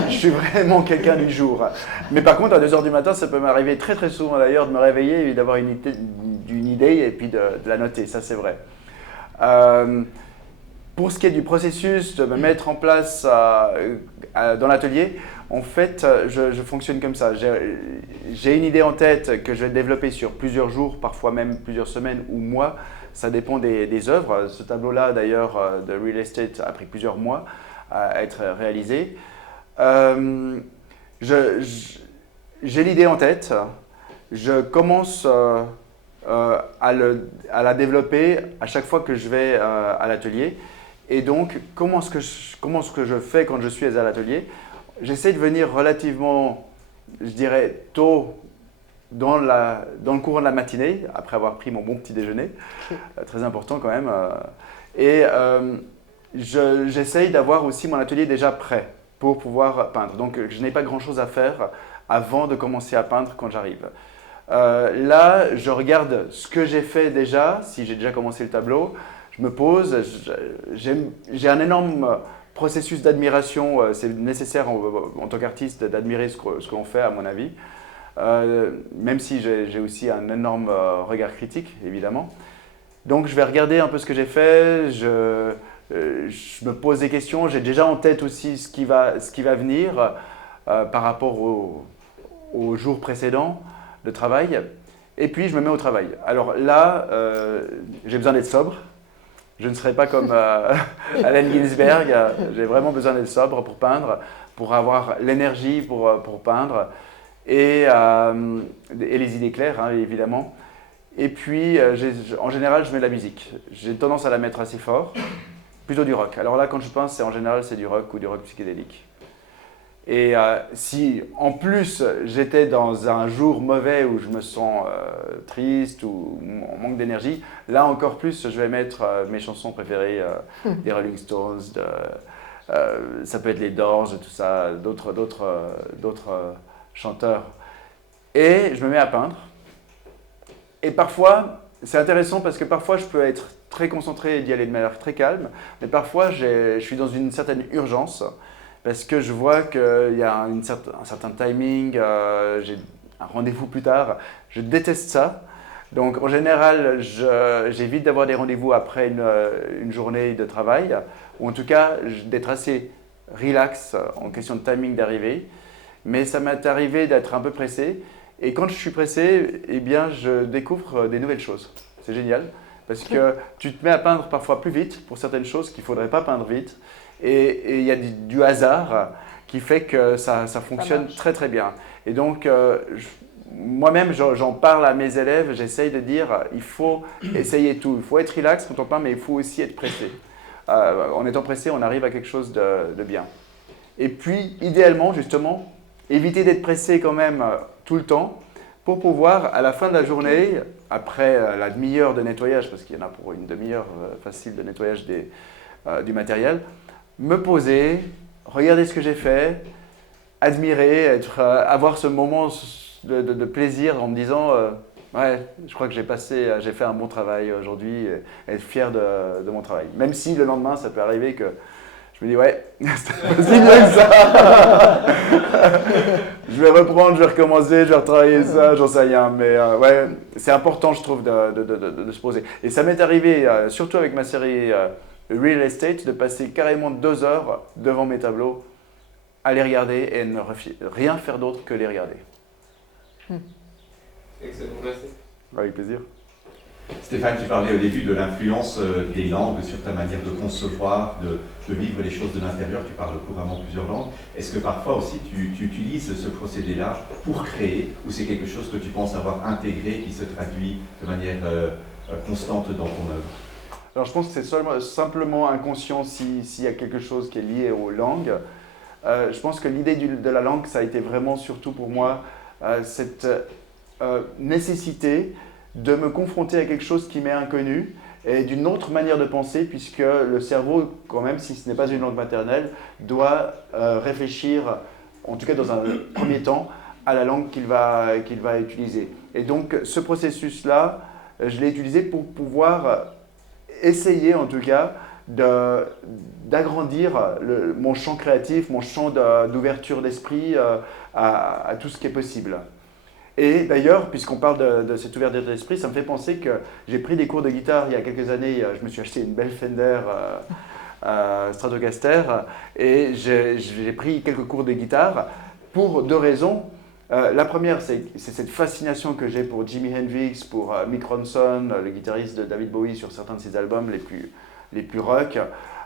Je suis vraiment quelqu'un du jour. Mais par contre, à 2 heures du matin, ça peut m'arriver très très souvent d'ailleurs de me réveiller et d'avoir une idée et puis de la noter, ça c'est vrai. Pour ce qui est du processus de me mettre en place dans l'atelier, en fait, je fonctionne comme ça. J'ai une idée en tête que je vais développer sur plusieurs jours, parfois même plusieurs semaines ou mois. Ça dépend des œuvres. Ce tableau-là, d'ailleurs, de Real Estate a pris plusieurs mois à être réalisé. J'ai l'idée en tête. Je commence à la développer à chaque fois que je vais à l'atelier. Et donc, comment est-ce que je fais quand je suis à l'atelier? J'essaie de venir relativement, je dirais, tôt dans le courant de la matinée, après avoir pris mon bon petit déjeuner, très important quand même. Et j'essaye d'avoir aussi mon atelier déjà prêt pour pouvoir peindre. Donc, je n'ai pas grand-chose à faire avant de commencer à peindre quand j'arrive. Là, je regarde ce que j'ai fait déjà, si j'ai déjà commencé le tableau. Je me pose, j'ai un énorme processus d'admiration. C'est nécessaire en tant qu'artiste d'admirer ce qu'on fait, à mon avis. Même si j'ai aussi un énorme regard critique, évidemment. Donc je vais regarder un peu ce que j'ai fait, je me pose des questions, j'ai déjà en tête aussi ce qui va venir par rapport au jour précédent de travail. Et puis je me mets au travail. Alors là, j'ai besoin d'être sobre. Je ne serai pas comme Allen Ginsberg, j'ai vraiment besoin d'être sobre pour peindre, pour avoir l'énergie pour peindre et les idées claires, hein, évidemment. Et puis, en général, je mets de la musique. J'ai tendance à la mettre assez fort, plutôt du rock. Alors là, quand je peins, en général, c'est du rock ou du rock psychédélique. Et si en plus j'étais dans un jour mauvais où je me sens triste ou en manque d'énergie, là encore plus je vais mettre mes chansons préférées, des Rolling Stones, ça peut être les Doors, tout ça, d'autres chanteurs. Et je me mets à peindre. Et parfois, c'est intéressant parce que parfois je peux être très concentré et d'y aller de manière très calme, mais parfois je suis dans une certaine urgence. Parce que je vois qu'il y a un certain timing, j'ai un rendez-vous plus tard. Je déteste ça. Donc en général, j'évite d'avoir des rendez-vous après une journée de travail, ou en tout cas d'être assez relax en question de timing d'arrivée. Mais ça m'est arrivé d'être un peu pressé. Et quand je suis pressé, eh bien, je découvre des nouvelles choses. C'est génial, parce que tu te mets à peindre parfois plus vite pour certaines choses qu'il ne faudrait pas peindre vite. Et il y a du hasard qui fait que ça fonctionne très très bien. Et donc, moi-même, j'en parle à mes élèves, j'essaye de dire, il faut essayer tout. Il faut être relax quand on peint, mais il faut aussi être pressé. En étant pressé, on arrive à quelque chose de bien. Et puis, idéalement, justement, éviter d'être pressé quand même tout le temps pour pouvoir, à la fin de la journée, après la demi-heure de nettoyage, parce qu'il y en a pour une demi-heure facile de nettoyage du matériel, me poser, regarder ce que j'ai fait, admirer, avoir ce moment de plaisir en me disant ouais, je crois que j'ai fait un bon travail aujourd'hui, être fier de mon travail. Même si le lendemain, ça peut arriver que je me dis ouais, c'était pas si bien que ça. Je vais reprendre, je vais recommencer, je vais retravailler ça, j'en sais rien. Mais ouais, c'est important, je trouve, de se poser. Et ça m'est arrivé, surtout avec ma série Real Estate, de passer carrément 2 heures devant mes tableaux à les regarder et ne rien faire d'autre que les regarder. Excellent, merci. Avec plaisir. Stéphane, tu parlais au début de l'influence des langues sur ta manière de concevoir, de vivre les choses de l'intérieur. Tu parles couramment plusieurs langues. Est-ce que parfois aussi tu utilises ce procédé-là pour créer, ou c'est quelque chose que tu penses avoir intégré qui se traduit de manière constante dans ton œuvre? Alors je pense que c'est simplement inconscient s'il y a quelque chose qui est lié aux langues. Je pense que l'idée de la langue, ça a été vraiment surtout pour moi cette nécessité de me confronter à quelque chose qui m'est inconnu et d'une autre manière de penser, puisque le cerveau, quand même, si ce n'est pas une langue maternelle, doit réfléchir, en tout cas dans un premier temps, à la langue qu'il va utiliser. Et donc ce processus-là, je l'ai utilisé pour pouvoir essayer en tout cas d'agrandir mon champ créatif, mon champ d'ouverture d'esprit à tout ce qui est possible. Et d'ailleurs, puisqu'on parle de cette ouverture d'esprit, ça me fait penser que j'ai pris des cours de guitare il y a quelques années. Je me suis acheté une belle Fender Stratocaster et j'ai pris quelques cours de guitare pour deux raisons. La première, c'est cette fascination que j'ai pour Jimi Hendrix, pour Mick Ronson, le guitariste de David Bowie sur certains de ses albums les plus rock,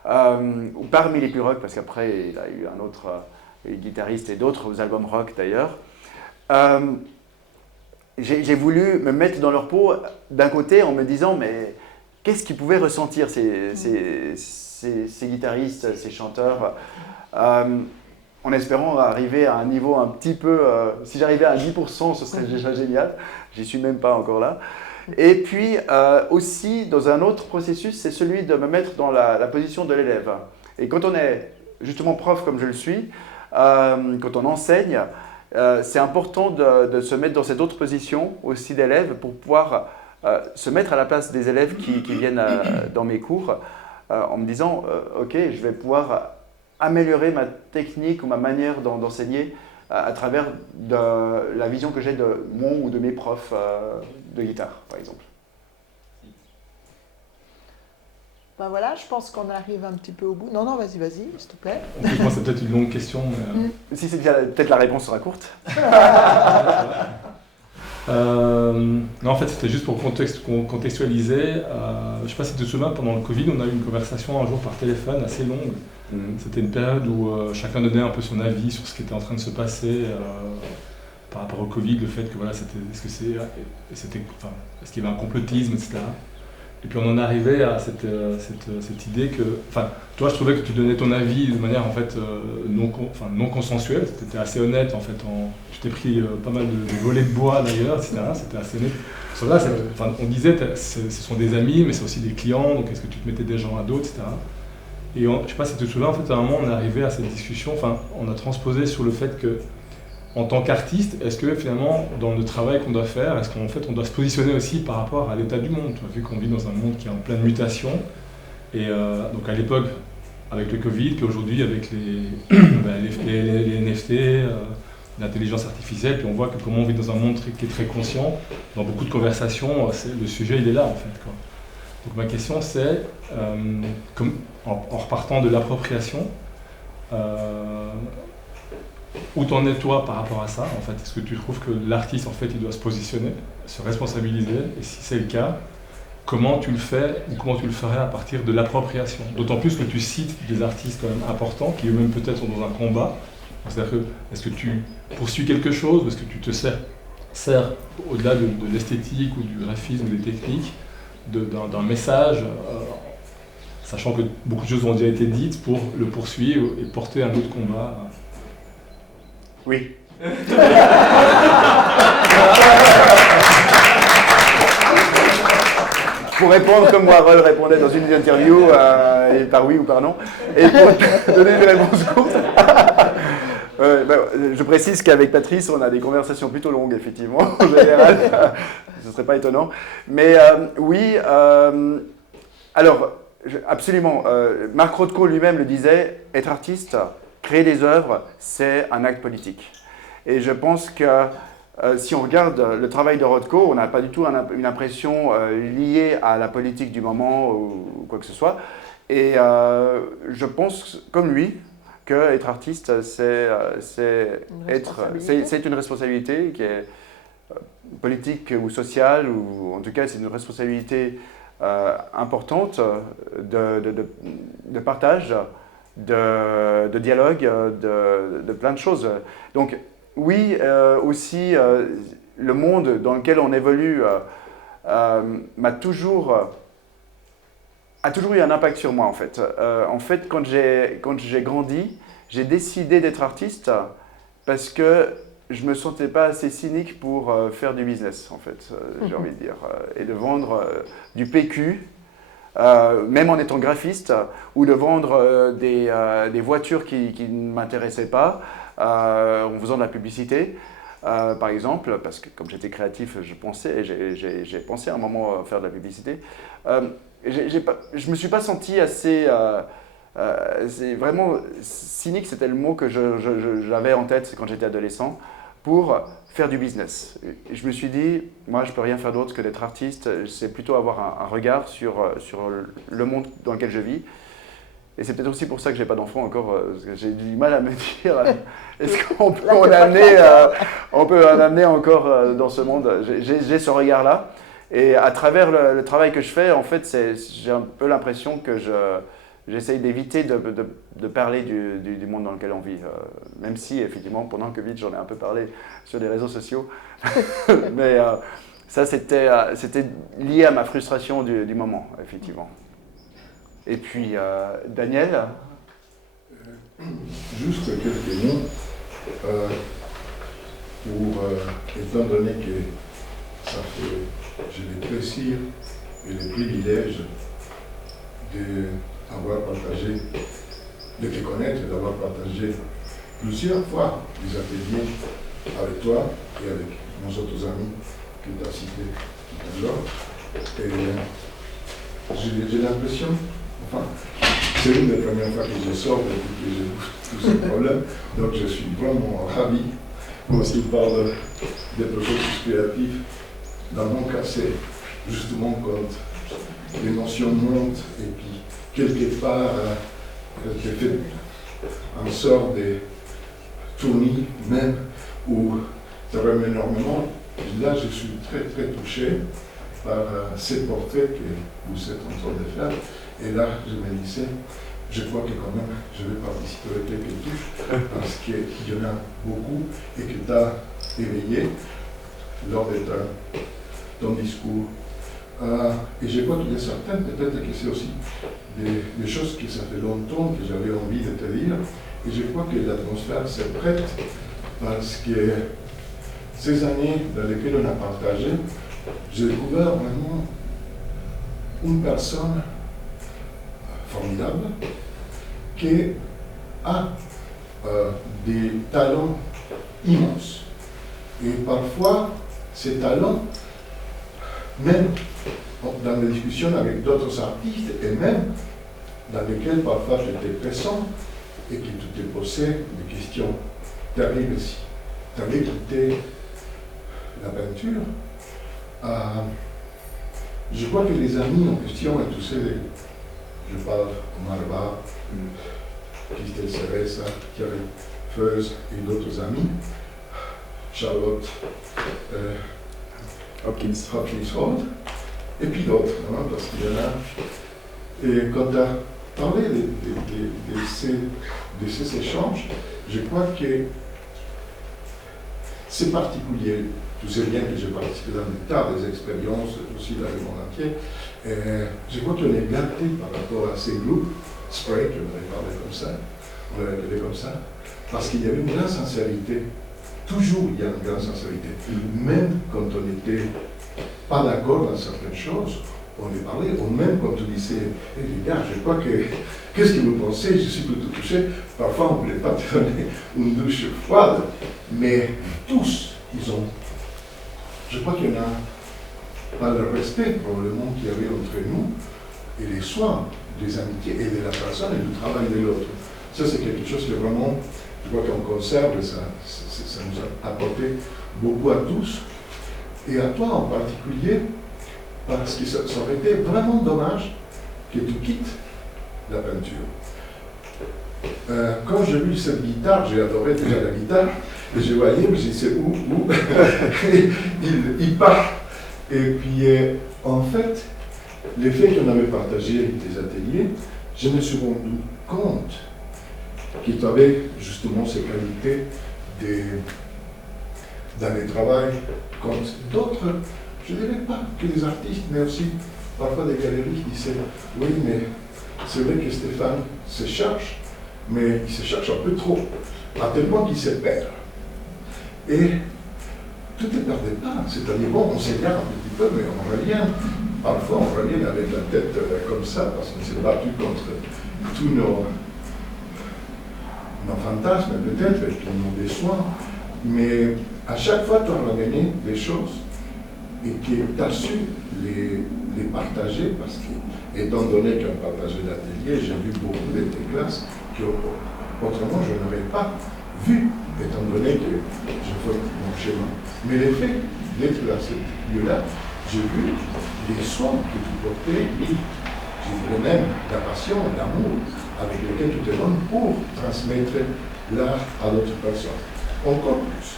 ou parmi les plus rock, parce qu'après il a eu un autre guitariste et d'autres albums rock d'ailleurs. J'ai voulu me mettre dans leur peau d'un côté en me disant mais qu'est-ce qu'ils pouvaient ressentir ces guitaristes, ces chanteurs, en espérant arriver à un niveau un petit peu, si j'arrivais à 10%, ce serait déjà génial, j'y suis même pas encore là. Et puis aussi dans un autre processus, c'est celui de me mettre dans la position de l'élève. Et quand on est justement prof comme je le suis, quand on enseigne, c'est important de se mettre dans cette autre position aussi d'élève pour pouvoir se mettre à la place des élèves qui viennent dans mes cours en me disant ok, je vais pouvoir améliorer ma technique ou ma manière d'enseigner à travers la vision que j'ai de mon ou de mes profs de guitare, par exemple. Ben voilà, je pense qu'on arrive un petit peu au bout. Non, vas-y, s'il te plaît. En plus, moi, c'est peut-être une longue question. Mais... Si c'est déjà, peut-être la réponse sera courte. Non, en fait, c'était juste pour contextualiser. Je ne sais pas si tu te souviens, pendant le Covid, on a eu une conversation un jour par téléphone assez longue. C'était une période où chacun donnait un peu son avis sur ce qui était en train de se passer par rapport au Covid, le fait que voilà, est-ce qu'il y avait un complotisme, etc. Et puis on en arrivait à cette idée que, enfin, toi, je trouvais que tu donnais ton avis de manière en fait non consensuelle. C'était assez honnête en fait. Tu t'es pris pas mal de volets de bois d'ailleurs, etc. C'était assez honnête. Là, on disait, ce sont des amis, mais c'est aussi des clients. Donc est-ce que tu te mettais des gens à dos, etc. Et je ne sais pas si tu te souviens, en fait, à un moment, on est arrivé à cette discussion. Enfin, on a transposé sur le fait que, en tant qu'artiste, est-ce que finalement, dans le travail qu'on doit faire, est-ce qu'en fait on doit se positionner aussi par rapport à l'état du monde, vu qu'on vit dans un monde qui est en pleine mutation. Et donc à l'époque, avec le Covid, puis aujourd'hui avec les NFT, l'intelligence artificielle, puis on voit que comment on vit dans un monde qui est très conscient, dans beaucoup de conversations, le sujet il est là en fait, quoi. Donc ma question c'est, en repartant de l'appropriation, où t'en es toi par rapport à ça en fait? Est-ce que tu trouves que l'artiste en fait il doit se positionner, se responsabiliser? Et si c'est le cas, comment tu le fais ou comment tu le ferais à partir de l'appropriation? D'autant plus que tu cites des artistes quand même importants qui eux-mêmes peut-être sont dans un combat. C'est-à-dire que est-ce que tu poursuis quelque chose ou est-ce que tu te sers au-delà de l'esthétique ou du graphisme ou des techniques d'un message, sachant que beaucoup de choses ont déjà été dites pour le poursuivre et porter un autre combat? Oui. Pour répondre comme moi, Roll répondait dans une interview, et par oui ou par non, et pour donner une réponse courte, je précise qu'avec Patrice, on a des conversations plutôt longues, effectivement, en général, ce ne serait pas étonnant. Mais oui, alors, absolument, Mark Rothko lui-même le disait, être artiste, créer des œuvres, c'est un acte politique. Et je pense que si on regarde le travail de Rothko, on n'a pas du tout une impression liée à la politique du moment ou quoi que ce soit. Et je pense, comme lui, que être artiste, c'est une responsabilité qui est politique ou sociale, ou en tout cas c'est une responsabilité importante de partage, de dialogue, de plein de choses. Donc oui, aussi le monde dans lequel on évolue a toujours eu un impact sur moi en fait. Quand j'ai grandi, j'ai décidé d'être artiste parce que je ne me sentais pas assez cynique pour faire du business en fait, j'ai envie de dire, et de vendre du PQ, même en étant graphiste, ou de vendre des voitures qui ne m'intéressaient pas, en faisant de la publicité. Par exemple, parce que comme j'étais créatif, j'ai pensé à un moment faire de la publicité. Je me suis pas senti assez, c'est vraiment cynique, c'était le mot que j'avais en tête quand j'étais adolescent, pour faire du business. Et je me suis dit, moi je peux rien faire d'autre que d'être artiste, c'est plutôt avoir un regard sur le monde dans lequel je vis. Et c'est peut-être aussi pour ça que j'ai pas d'enfant encore, parce que j'ai du mal à me dire, est-ce qu'on peut en amener encore dans ce monde. J'ai ce regard-là. Et à travers le travail que je fais, en fait, j'ai un peu l'impression que j'essaye d'éviter de parler du monde dans lequel on vit. Même si, effectivement, pendant le Covid, j'en ai un peu parlé sur les réseaux sociaux. Mais ça, c'était lié à ma frustration du moment, effectivement. Et puis, Daniel. Juste quelques mots, étant donné que j'ai le plaisir et le privilège d'avoir partagé, de te connaître, d'avoir partagé plusieurs fois des ateliers avec toi et avec nos autres amis que tu as cités tout à l'heure. Et j'ai l'impression, enfin, c'est une des premières fois que je sors depuis que j'ai tous ces problèmes, donc je suis vraiment ravi. Quand il parle des processus créatifs, dans mon cas, c'est justement quand les notions montent et puis quelque part, tu fais en sorte de tourner même où tu remets énormément. Là, je suis très très touché par ces portraits que vous êtes en train de faire. Et là, je me disais, je crois que quand même, je vais participer avec quelques touches parce qu'il y en a beaucoup et que tu as éveillé lors de ton discours. Et je crois qu'il y a certaines, peut-être que c'est aussi des choses que ça fait longtemps que j'avais envie de te dire. Et je crois que l'atmosphère s'est prête parce que ces années dans lesquelles on a partagé, j'ai découvert vraiment une personne formidable qui a des talents immenses. Et parfois, ces talents, même dans les discussions avec d'autres artistes, et même dans lesquelles parfois j'étais présent et que tu t'es posé des questions, tu arrives ici, tu avais quitté la peinture. Je crois que les amis en question, et tu sais, je parle de Marva, Christelle Ceresa, Thierry Feuz et d'autres amis, Charlotte Hopkins Road, et puis d'autres, hein, parce qu'il y en a. Et quand tu as parlé de ces échanges, je crois que c'est particulier. Tu sais bien que j'ai participé dans des tas d'expériences, aussi dans le monde entier. Je crois qu'on est gâté par rapport à ces groupes, Spray, on avait parlé comme ça, on avait appelé comme ça, parce qu'il y avait une grande sincérité. Toujours il y a une grande sincérité. Même quand on n'était pas d'accord dans certaines choses, on les parlait, ou même quand on disait, hey, les gars, je crois que, qu'est-ce que vous pensez, je suis plutôt touché. Parfois on ne voulait pas te donner une douche froide, mais tous, ils ont. Je crois qu'il y en a pas le respect probablement qu'il y avait entre nous et les soins des amitiés et de la personne et du travail de l'autre. Ça, c'est quelque chose que vraiment, je crois qu'on conserve et ça nous a apporté beaucoup à tous et à toi en particulier, parce que ça aurait été vraiment dommage que tu quittes la peinture. quand j'ai vu cette guitare, j'ai adoré déjà la guitare, et je voyais, mais je sais où il part. Et puis, en fait, le fait qu'on avait partagé des ateliers, je me suis rendu compte qu'il avait justement ces qualités dans le travail, comme d'autres, je ne dirais pas que des artistes, mais aussi parfois des galeries qui disaient, oui, mais c'est vrai que Stéphane se cherche, mais il se cherche un peu trop, à tel point qu'il se perd. Et tout ne perdait pas, c'est-à-dire, bon, on s'égare un petit peu, mais on revient. Parfois, on revient avec la tête comme ça, parce qu'on s'est battu contre tous nos fantasmes, peut-être, et puis nos besoins. Mais à chaque fois, tu as ramené des choses et que tu as su les partager, parce que, étant donné qu'on partageait l'atelier, j'ai vu beaucoup de tes classes qu'autrement je n'aurais pas vu, étant donné que je fais mon chemin. Mais le fait d'être dans ce lieu-là, j'ai vu les soins que tu portais, et je dirais même la passion, l'amour avec lequel tu te donnes pour transmettre l'art à d'autres personnes. Encore plus,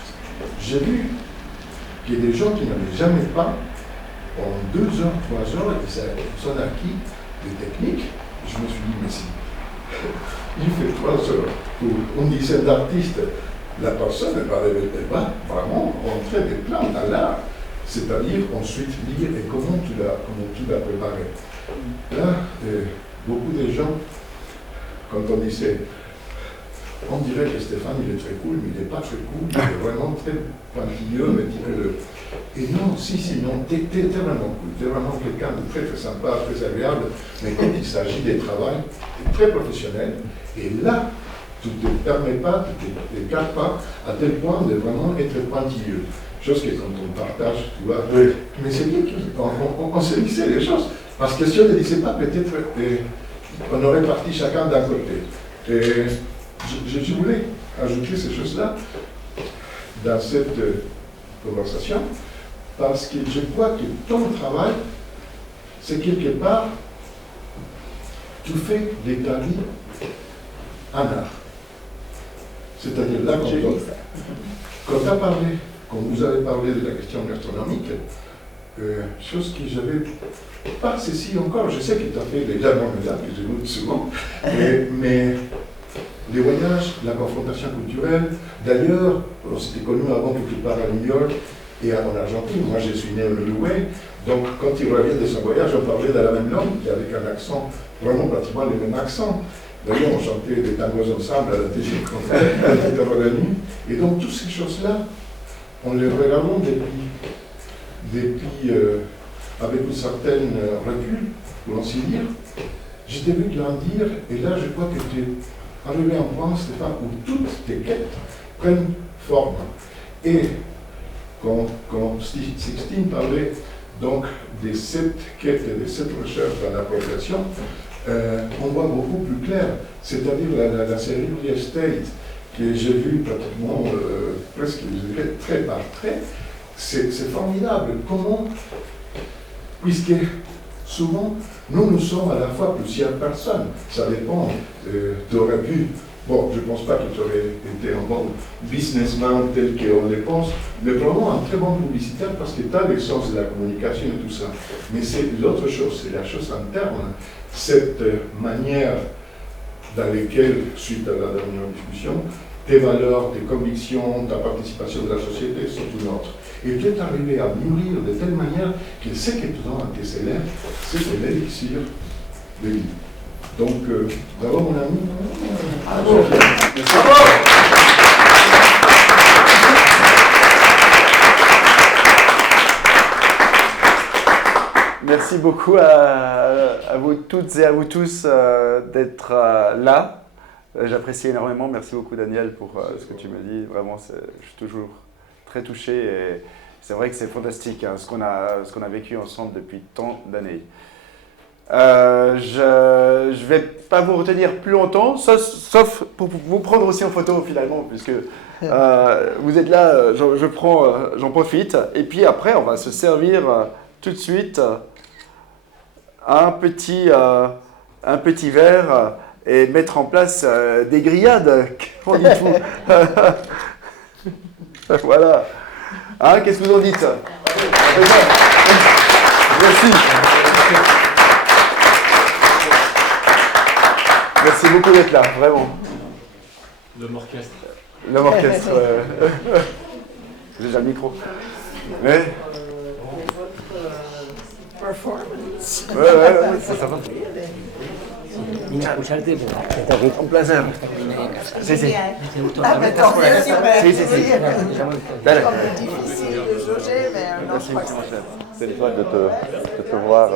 j'ai vu qu'il y a des gens qui n'avaient jamais pas, en 2 heures, 3 heures, ils ont acquis des techniques. Je me suis dit, mais si, il fait 3 heures pour une dizaine d'artistes, la personne ne va vraiment rentrer des plans dans l'art, c'est-à-dire ensuite lire et comment tu l'as préparé. Là, beaucoup de gens, quand on disait, on dirait que Stéphane il est très cool, mais il n'est pas très cool, il est vraiment très pointilleux, méticuleux. Et non, non, t'es vraiment cool, t'es vraiment quelqu'un de très très sympa, très agréable, mais quand il s'agit des travail, t'es très professionnel, et là, tu ne te permets pas, tu ne t'écartes pas à tel point de vraiment être pointilleux. Chose que quand on partage, tu vois, oui. Mais c'est bien qu'on se disait les choses, parce que si on ne disait pas, peut-être on aurait parti chacun d'un côté. Et je voulais ajouter ces choses-là dans cette conversation, parce que je crois que ton travail, c'est quelque part, tu fais de ta vie un art. C'est-à-dire là, quand tu as parlé, quand vous avez parlé de la question gastronomique, chose que j'avais pas ceci encore, je sais que tu as fait les là que je goûte souvent, mais les voyages, la confrontation culturelle, d'ailleurs, on s'était connus avant que tu parles à New York et en Argentine, moi je suis né en Uruguay, donc quand il revient de son voyage, on parlait dans la même langue, avec un accent, vraiment pratiquement le même accent. D'ailleurs, on chantait des tangos ensemble à la TG quand on était revenus. Et donc, toutes ces choses-là, on les regardons depuis avec une certaine recul, pour ainsi dire. Je t'ai vu grandir, et là, je crois que tu es arrivé à un point, Stéphane, où toutes tes quêtes prennent forme. Et quand Sixtine parlait donc de cette quête et de cette recherche dans l'appropriation, on voit beaucoup plus clair, c'est-à-dire la série Real Estate que j'ai vue pratiquement presque trait par trait, c'est formidable. Comment, puisque souvent nous sommes à la fois plusieurs personnes, ça dépend, tu aurais pu, bon, je ne pense pas que tu aurais été un bon businessman tel qu'on le pense, mais probablement un très bon publicitaire parce que tu as le sens de la communication et tout ça. Mais c'est l'autre chose, c'est la chose interne. Cette manière dans laquelle, suite à la dernière discussion, tes valeurs, tes convictions, ta participation de la société sont une autre. Et tu es arrivé à mûrir de telle manière que ce que tu donnes à tes élèves, c'est de l'élixir de vie. Donc, d'abord mon ami. Bravo. Merci beaucoup à vous toutes et à vous tous d'être là. J'apprécie énormément. Merci beaucoup Daniel pour ce que tu me dis. Vraiment, je suis toujours très touché et c'est vrai que c'est fantastique hein, ce qu'on a vécu ensemble depuis tant d'années. Je ne vais pas vous retenir plus longtemps, sauf pour vous prendre aussi en photo finalement, puisque vous êtes là, j'en profite. Et puis après, on va se servir tout de suite un petit verre et mettre en place des grillades. Qu'en dites-vous? Voilà. Hein, qu'est-ce que vous en dites? Merci. Merci beaucoup d'être là, vraiment. L'homme orchestre. L'homme orchestre. J'ai déjà le micro. Ouais. Performance. Ouais, c'est ça. Un plaisir. Si, si. Ah, mais tant mieux, super. Si, si, si. Dale. C'est un peu difficile de jauger, mais non, je crois que c'est... C'est une joie de te voir